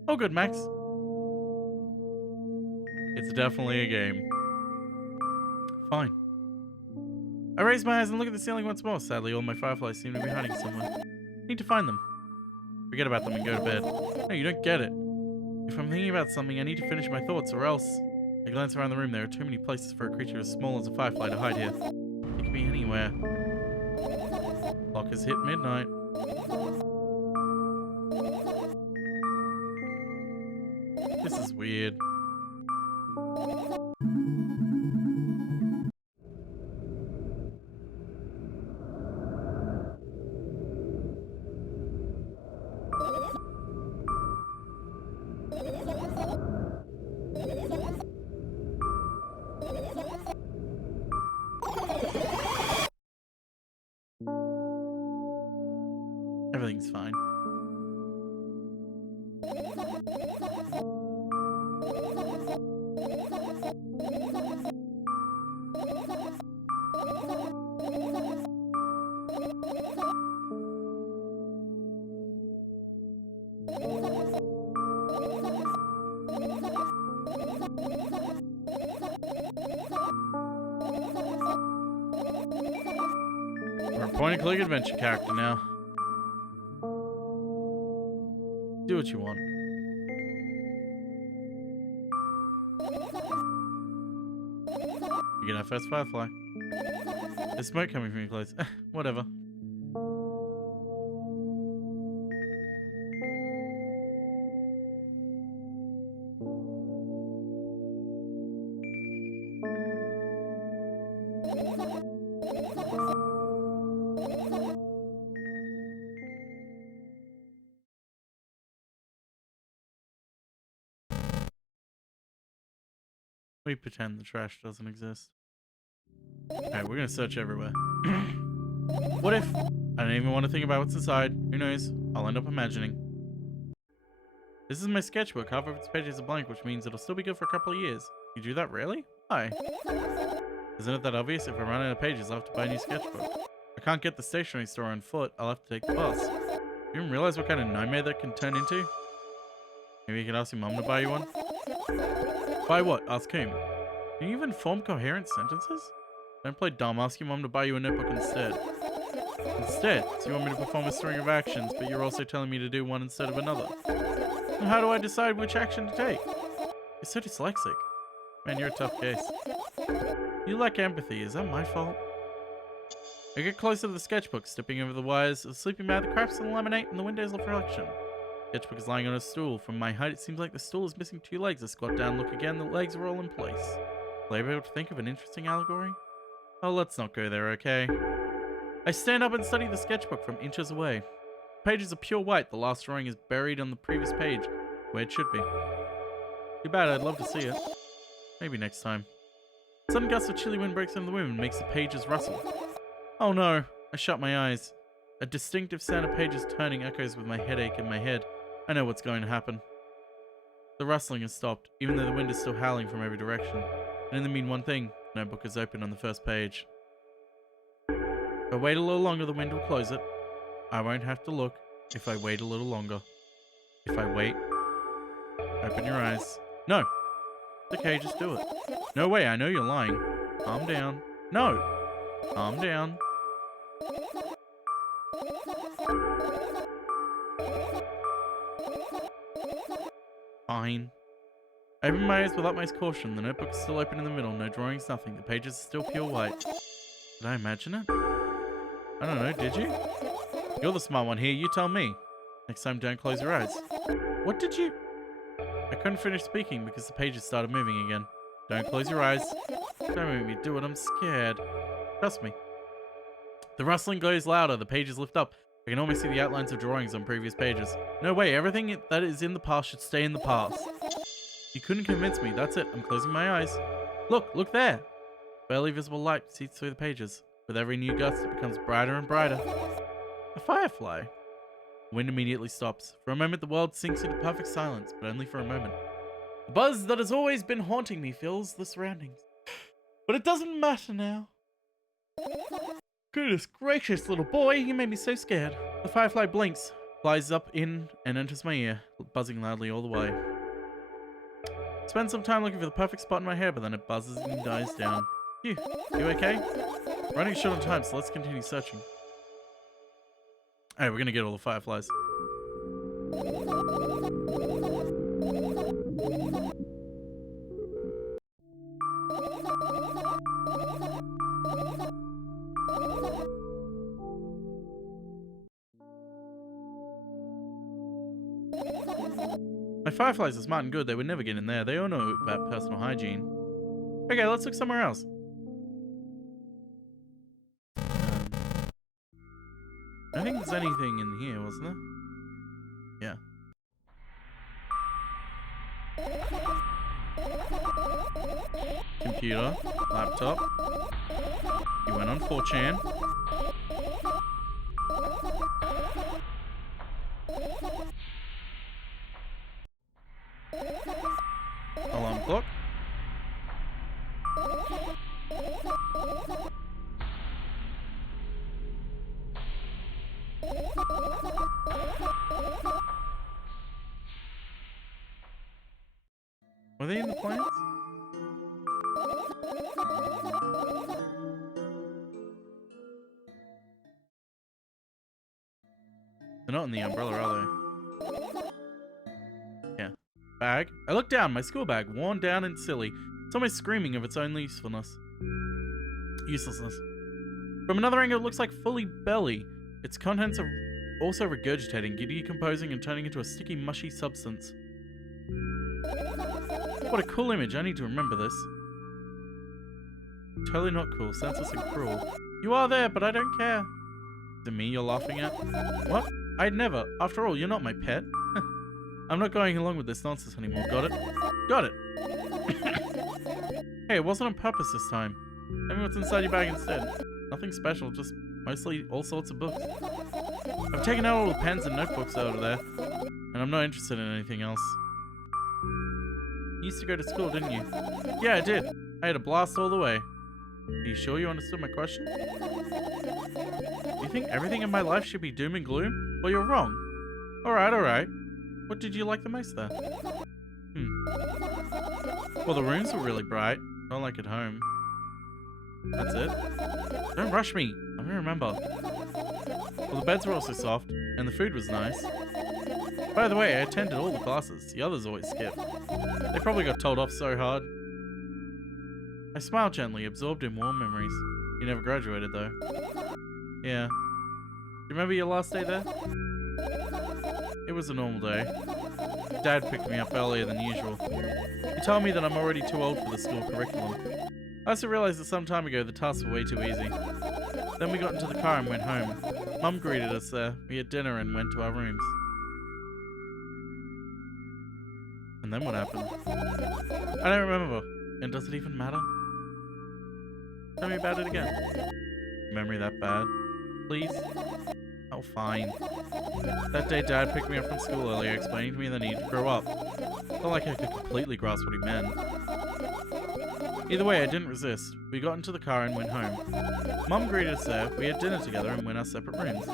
Oh good, Max. It's definitely a game. Fine. I raise my eyes and look at the ceiling once more. Sadly, all my fireflies seem to be hiding somewhere. Need to find them. Forget about them and go to bed. No, you don't get it. If I'm thinking about something, I need to finish my thoughts, or else... I glance around the room. There are too many places for a creature as small as a firefly to hide here. It can be anywhere. Clock has hit midnight. This is weird. Everything's fine. We're a point-and-click adventure character now. Do what you want. You get our first firefly. There's smoke coming from your clothes. Whatever. We pretend the trash doesn't exist. Alright, we're gonna search everywhere. What if? I don't even want to think about what's inside. Who knows? I'll end up imagining. This is my sketchbook. Half of its pages are blank, which means it'll still be good for a couple of years. You do that, really? Why? Isn't it that obvious? If I run out of pages, I'll have to buy a new sketchbook. I can't get the stationery store on foot. I'll have to take the bus. You even realize what kind of nightmare that can turn into? Maybe you could ask your mom to buy you one? Buy what? Ask whom? Can you even form coherent sentences? Don't play dumb. Ask your mom to buy you a notebook instead. Instead? So you want me to perform a string of actions, but you're also telling me to do one instead of another. And how do I decide which action to take? You're so dyslexic. Man, you're a tough case. You lack empathy. Is that my fault? I get closer to the sketchbook, stepping over the wires. The sleeping bag, the cracks in the laminate, and the window's reflection. The sketchbook is lying on a stool. From my height, it seems like the stool is missing two legs. I squat down, look again. The legs are all in place. Will I be able to think of an interesting allegory? Oh, let's not go there, okay? I stand up and study the sketchbook from inches away. The pages are pure white. The last drawing is buried on the previous page, where it should be. Too bad, I'd love to see it. Maybe next time. A sudden gust of chilly wind breaks into the room and makes the pages rustle. Oh no! I shut my eyes. A distinctive sound of pages turning echoes with my headache in my head. I know what's going to happen. The rustling has stopped, even though the wind is still howling from every direction. And in the mean one thing, the notebook is open on the first page. If I wait a little longer, the wind will close it. I won't have to look if I wait a little longer. If I wait, open your eyes. No! It's okay, just do it. No way, I know you're lying. Calm down. No! Calm down. Fine. I open my eyes with utmost caution. The notebook is still open in the middle. No drawings, nothing. The pages are still pure white. Did I imagine it? I don't know, did you? You're the smart one here, you tell me. Next time, don't close your eyes. What did you... I couldn't finish speaking because the pages started moving again. Don't close your eyes. Don't make me do it, I'm scared. Trust me. The rustling goes louder, the pages lift up. I can almost see the outlines of drawings on previous pages. No way, everything that is in the past should stay in the past. You couldn't convince me, that's it, I'm closing my eyes. Look there! Barely visible light seeps through the pages. With every new gust, it becomes brighter and brighter. A firefly. The wind immediately stops. For a moment, the world sinks into perfect silence, but only for a moment. The buzz that has always been haunting me fills the surroundings. But it doesn't matter now. Goodness gracious, little boy, you made me so scared. The firefly blinks, flies up in, and enters my ear, buzzing loudly all the way. Spend some time looking for the perfect spot in my hair, but then it buzzes and dies down. You okay? Running short on time, so let's continue searching. Alright, we're gonna get all the fireflies. My fireflies are smart and good. They would never get in there. They all know about personal hygiene. Okay, let's look somewhere else. I think there's anything in here, wasn't there? Yeah. Computer, laptop. You went on 4chan. Alarm clock. Were they in the plants? They're not in the umbrella, are they? Yeah. Bag. I look down. My school bag. Worn down and silly. It's almost screaming of its own uselessness. From another angle, it looks like fully belly. Its contents are also regurgitating, decomposing and turning into a sticky, mushy substance. What a cool image. I need to remember this. Totally not cool. Senseless and cruel. You are there, but I don't care. Is it me you're laughing at? What? I'd never. After all, you're not my pet. I'm not going along with this nonsense anymore. Got it? Got it. Hey, it wasn't on purpose this time. Tell me what's inside your bag instead. Nothing special, just mostly all sorts of books. I've taken out all the pens and notebooks out of there, and I'm not interested in anything else. You used to go to school, didn't you? Yeah, I did. I had a blast all the way. Are you sure you understood my question? You think everything in my life should be doom and gloom? Well, you're wrong. Alright. What did you like the most there? Well, the rooms were really bright. Not like at home. That's it? Don't rush me. I'm gonna remember. Well, the beds were also soft, and the food was nice. By the way, I attended all the classes. The others always skip. They probably got told off so hard. I smiled gently, absorbed in warm memories. You never graduated, though. Yeah. Do you remember your last day there? It was a normal day. Dad picked me up earlier than usual. He told me that I'm already too old for the school curriculum. I also realized that some time ago the tasks were way too easy. Then we got into the car and went home. Mum greeted us there. We had dinner and went to our rooms. And then what happened? I don't remember. And does it even matter? Tell me about it again. Memory that bad? Please? Oh, fine. That day, Dad picked me up from school earlier, explaining to me the need to grow up. Felt like I could completely grasp what he meant. Either way, I didn't resist. We got into the car and went home. Mum greeted us there, we had dinner together and went our separate rooms.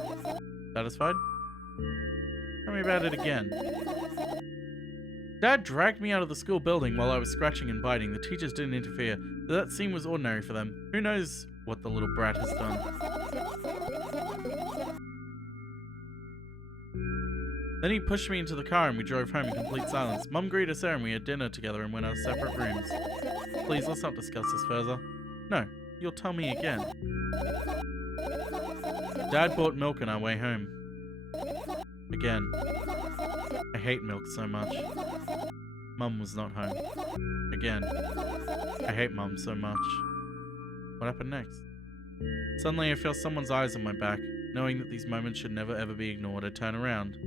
Satisfied? Tell me about it again. Dad dragged me out of the school building while I was scratching and biting. The teachers didn't interfere. That scene was ordinary for them. Who knows what the little brat has done. Then he pushed me into the car and we drove home in complete silence. Mum greeted us there and we had dinner together and went our separate rooms. Please, let's not discuss this further. No, you'll tell me again. Dad bought milk on our way home. Again. I hate milk so much. Mum was not home. Again. I hate Mum so much. What happened next? Suddenly I feel someone's eyes on my back. Knowing that these moments should never ever be ignored, I turn around.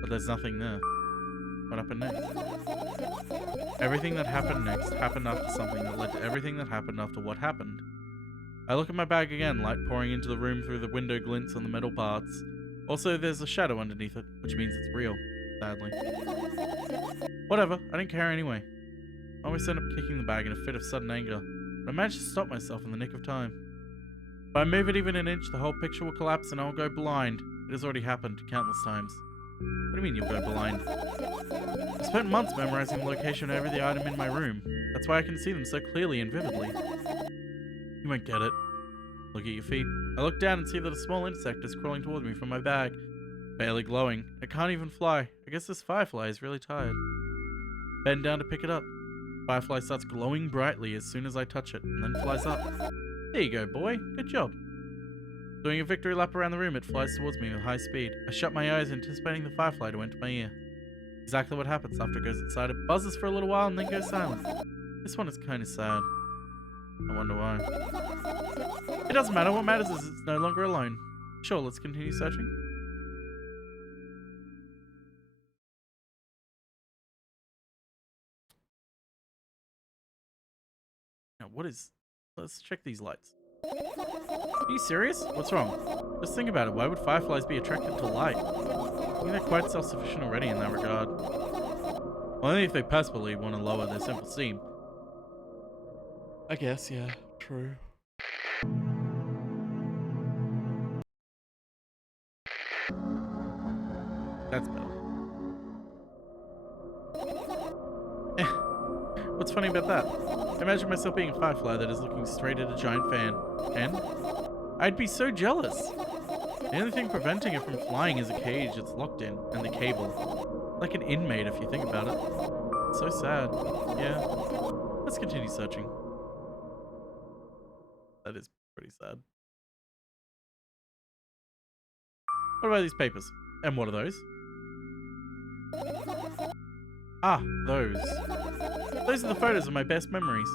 But there's nothing there. What happened next? Everything that happened next happened after something that led to everything that happened after what happened. I look at my bag again, light pouring into the room through the window glints on the metal parts. Also, there's a shadow underneath it, which means it's real, sadly. Whatever, I didn't care anyway. I always end up kicking the bag in a fit of sudden anger, but I managed to stop myself in the nick of time. If I move it even an inch, the whole picture will collapse and I'll go blind. It has already happened countless times. What do you mean you'll go blind? I spent months memorizing the location of every item in my room. That's why I can see them so clearly and vividly. You won't get it. Look at your feet. I look down and see that a small insect is crawling towards me from my bag. Barely glowing. It can't even fly. I guess this firefly is really tired. Bend down to pick it up. Firefly starts glowing brightly as soon as I touch it, and then flies up. There you go, boy. Good job. Doing a victory lap around the room, it flies towards me with high speed. I shut my eyes, anticipating the firefly to enter my ear. Exactly what happens after it goes inside. It buzzes for a little while and then goes silent. This one is kind of sad. I wonder why. It doesn't matter. What matters is it's no longer alone. Sure, let's continue searching. Now, what is... Let's check these lights. Are you serious? What's wrong? Just think about it. Why would fireflies be attracted to light? I think they're quite self-sufficient already in that regard. Only if they possibly want to lower their self-esteem. I guess, yeah. True. That's better. What's funny about that? I imagine myself being a firefly that is looking straight at a giant fan. And I'd be so jealous. The only thing preventing it from flying is a cage it's locked in, and the cable. Like an inmate if you think about it. So sad. Yeah. Let's continue searching. That is pretty sad. What about these papers? And what are those? Ah, those. Those are the photos of my best memories.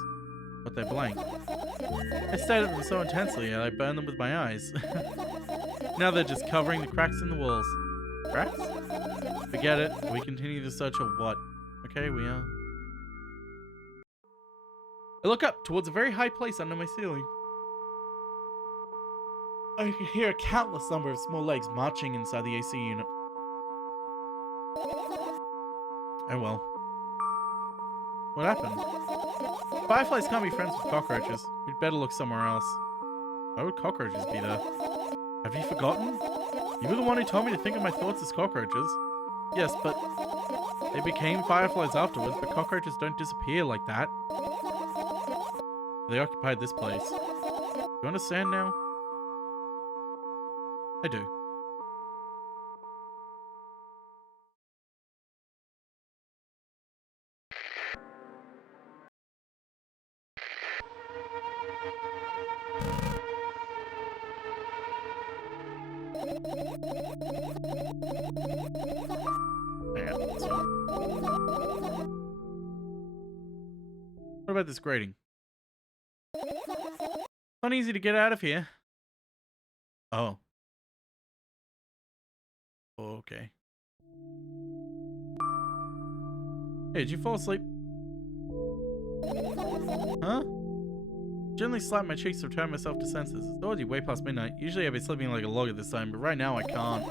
But they're blank. I stared at them so intensely that I burned them with my eyes. Now they're just covering the cracks in the walls. Cracks? Forget it. We continue the search of what? Okay, we are. I look up towards a very high place under my ceiling. I can hear a countless number of small legs marching inside the AC unit. Oh well. What happened? Fireflies can't be friends with cockroaches. We'd better look somewhere else. Why would cockroaches be there? Have you forgotten? You were the one who told me to think of my thoughts as cockroaches. Yes, but they became fireflies afterwards, but cockroaches don't disappear like that. They occupied this place. You understand now? I do. What about this grating? Not easy to get out of here. Oh. Okay. Hey, did you fall asleep? Huh? Gently slap my cheeks to return myself to senses. It's already way past midnight. Usually I'd be sleeping like a log at this time, but right now I can't.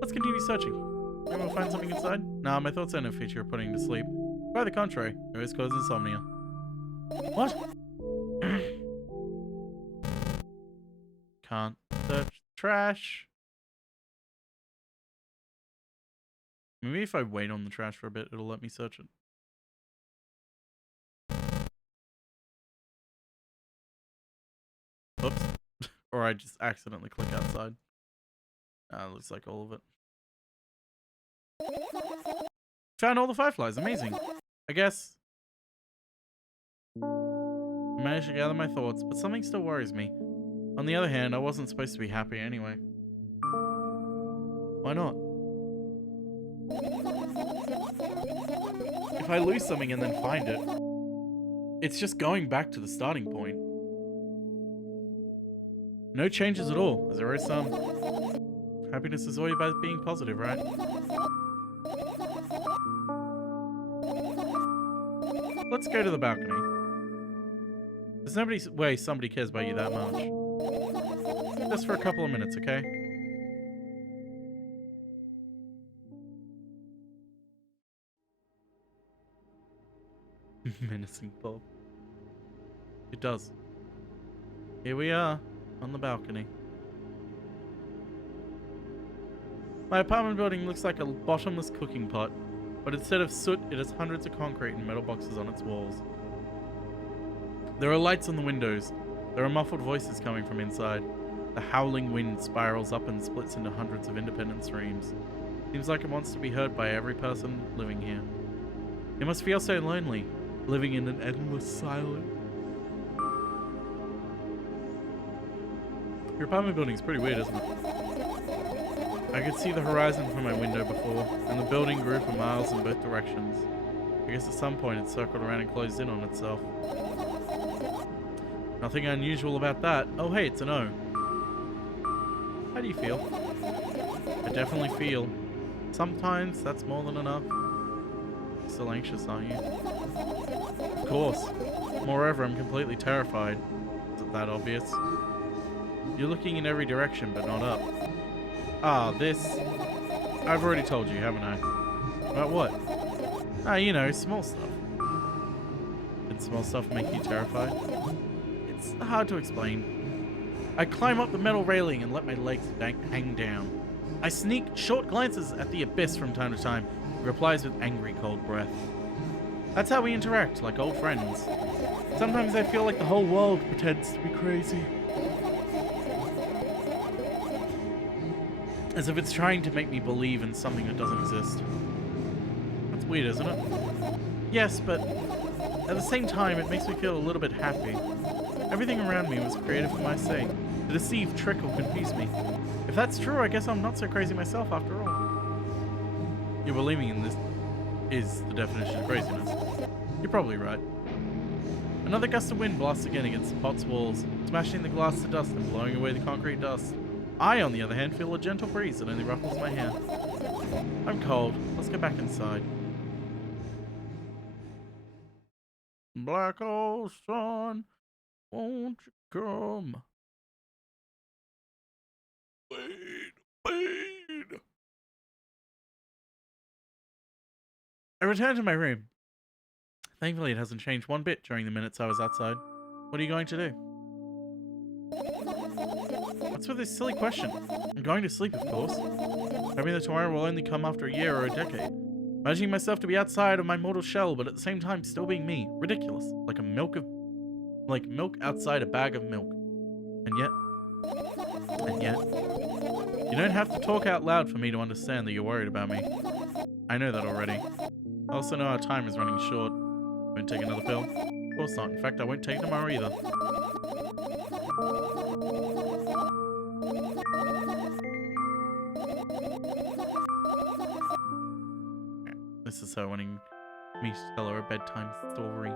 Let's continue searching. Maybe we'll find something inside? Nah, my thoughts are no feature of putting to sleep. Quite the contrary, they always cause insomnia. What? Can't search trash. Maybe if I wait on the trash for a bit, it'll let me search it. Oops. Or I just accidentally click outside. Looks like all of it. Found all the fireflies. Amazing. I guess. I managed to gather my thoughts, but something still worries me. On the other hand, I wasn't supposed to be happy anyway. Why not? If I lose something and then find it, it's just going back to the starting point. No changes at all, as there is some. Happiness is all about being positive, right? Let's go to the balcony. There's no way somebody cares about you that much. Just for a couple of minutes, okay? Menacing Bob. It does. Here we are, on the balcony. My apartment building looks like a bottomless cooking pot, but instead of soot, it has hundreds of concrete and metal boxes on its walls. There are lights on the windows. There are muffled voices coming from inside. The howling wind spirals up and splits into hundreds of independent screams. Seems like it wants to be heard by every person living here. It must feel so lonely, living in an endless silence. Your apartment building's pretty weird, isn't it? I could see the horizon from my window before, and the building grew for miles in both directions. I guess at some point it circled around and closed in on itself. Nothing unusual about that. Oh hey, it's an O. How do you feel? I definitely feel. Sometimes that's more than enough. You're still anxious, aren't you? Of course. Moreover, I'm completely terrified. Isn't that obvious? You're looking in every direction, but not up. Ah, this... I've already told you, haven't I? About what? Ah, you know, small stuff. Did small stuff make you terrified? It's hard to explain. I climb up the metal railing and let my legs hang down. I sneak short glances at the abyss from time to time. He replies with angry, cold breath. That's how we interact, like old friends. Sometimes I feel like the whole world pretends to be crazy. As if it's trying to make me believe in something that doesn't exist. That's weird, isn't it? Yes, but at the same time, it makes me feel a little bit happy. Everything around me was created for my sake. To deceive, trick, or confuse me. If that's true, I guess I'm not so crazy myself after all. You believing in this is the definition of craziness. You're probably right. Another gust of wind blasts again against the pot's walls, smashing the glass to dust and blowing away the concrete dust. I, on the other hand, feel a gentle breeze that only ruffles my hair. I'm cold. Let's go back inside. Black old sun, won't you come? Wait. I returned to my room. Thankfully, it hasn't changed one bit during the minutes I was outside. What are you going to do? What's with this silly question? I'm going to sleep, of course. Hoping that tomorrow will only come after a year or a decade. Imagining myself to be outside of my mortal shell, but at the same time still being me. Ridiculous. Like milk outside a bag of milk. And yet... You don't have to talk out loud for me to understand that you're worried about me. I know that already. I also know our time is running short. Won't take another pill? Of course not. In fact, I won't take tomorrow either. This is her wanting me to tell her a bedtime story.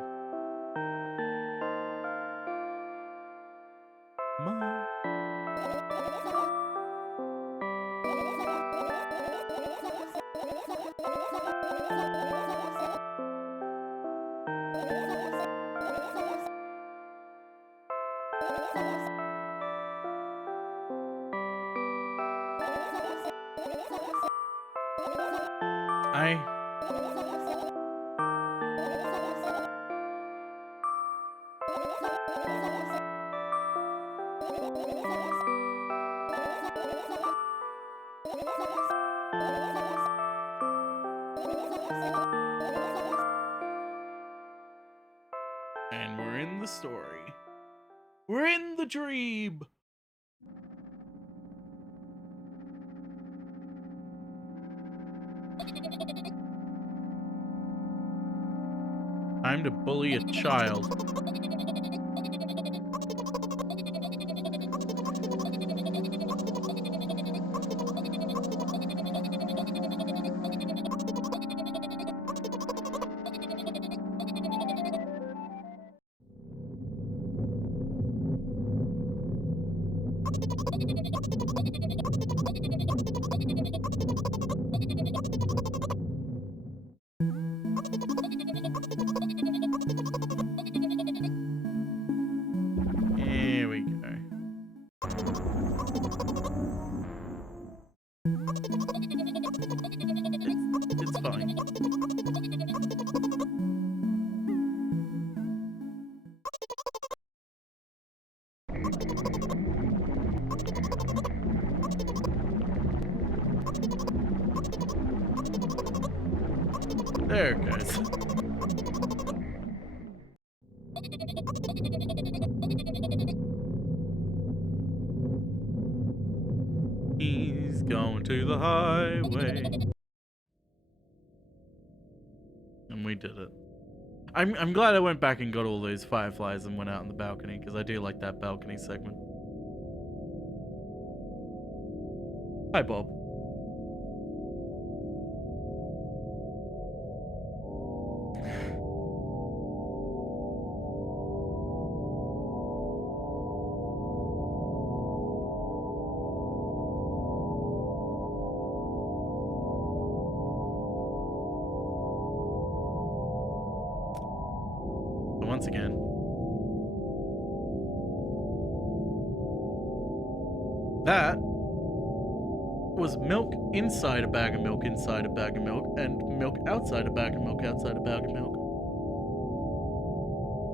Mom. And we're in the story. We're in the dream. Time to bully a child. Here we go. It's fine. There it goes. He's going to the highway. And we did it. I'm glad I went back and got all those fireflies and went out on the balcony, because I do like that balcony segment. Hi, Bob. Once again, that was milk inside a bag of milk inside a bag of milk, and milk outside a bag of milk outside a bag of milk.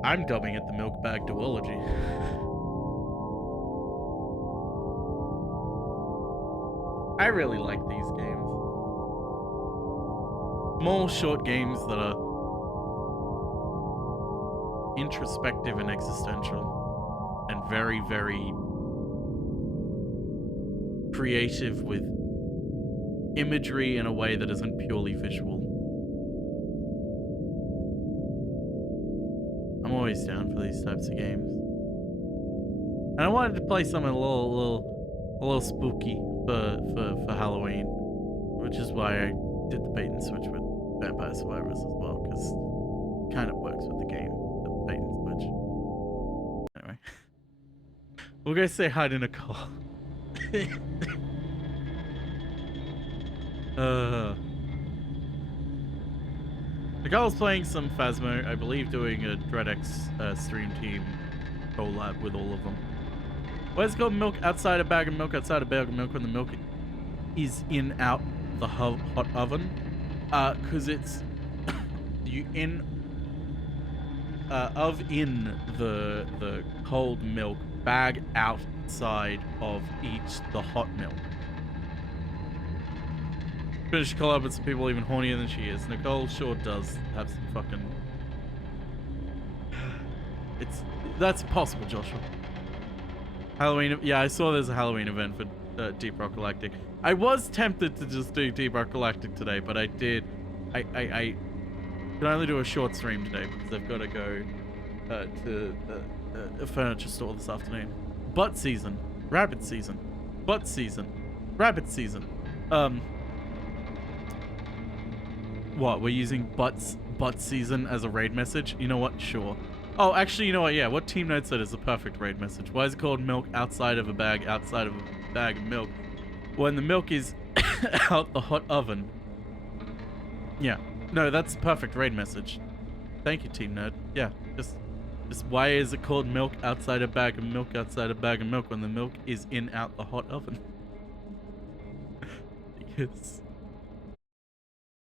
I'm dubbing it the milk bag duology. I really like these games. Small, short games that are introspective and existential, and very, very creative with imagery in a way that isn't purely visual. I'm always down for these types of games. And I wanted to play something a little spooky for Halloween, which is why I did the bait and switch with Vampire Survivors as well, because it kind of works with the game. Bait and switch. Anyway, we'll go say hi to Nicole. Nicole's playing some Phasmo, I believe, doing a DreadX stream team collab with all of them. Why is it called milk outside a bag of milk outside a bag of milk when the milk is in out the hot oven? Because it's you in the cold milk, bag outside of the hot milk. British collab with some people even hornier than she is. Nicole sure does have some fucking... That's possible, Joshua. Halloween, yeah, I saw there's a Halloween event for Deep Rock Galactic. I was tempted to just do Deep Rock Galactic today, but I can only do a short stream today because I've got to go to a furniture store this afternoon. Butt season, rabbit season, butt season, rabbit season. What, we're using butt season as a raid message? You know what? Sure. Oh, actually, you know what? Yeah, what Team Node said is the perfect raid message. Why is it called milk outside of a bag of milk when the milk is out the hot oven? Yeah. No, that's the perfect raid message. Thank you, Team Nerd. Yeah, just why is it called milk outside a bag of milk outside a bag of milk when the milk is in out the hot oven? Because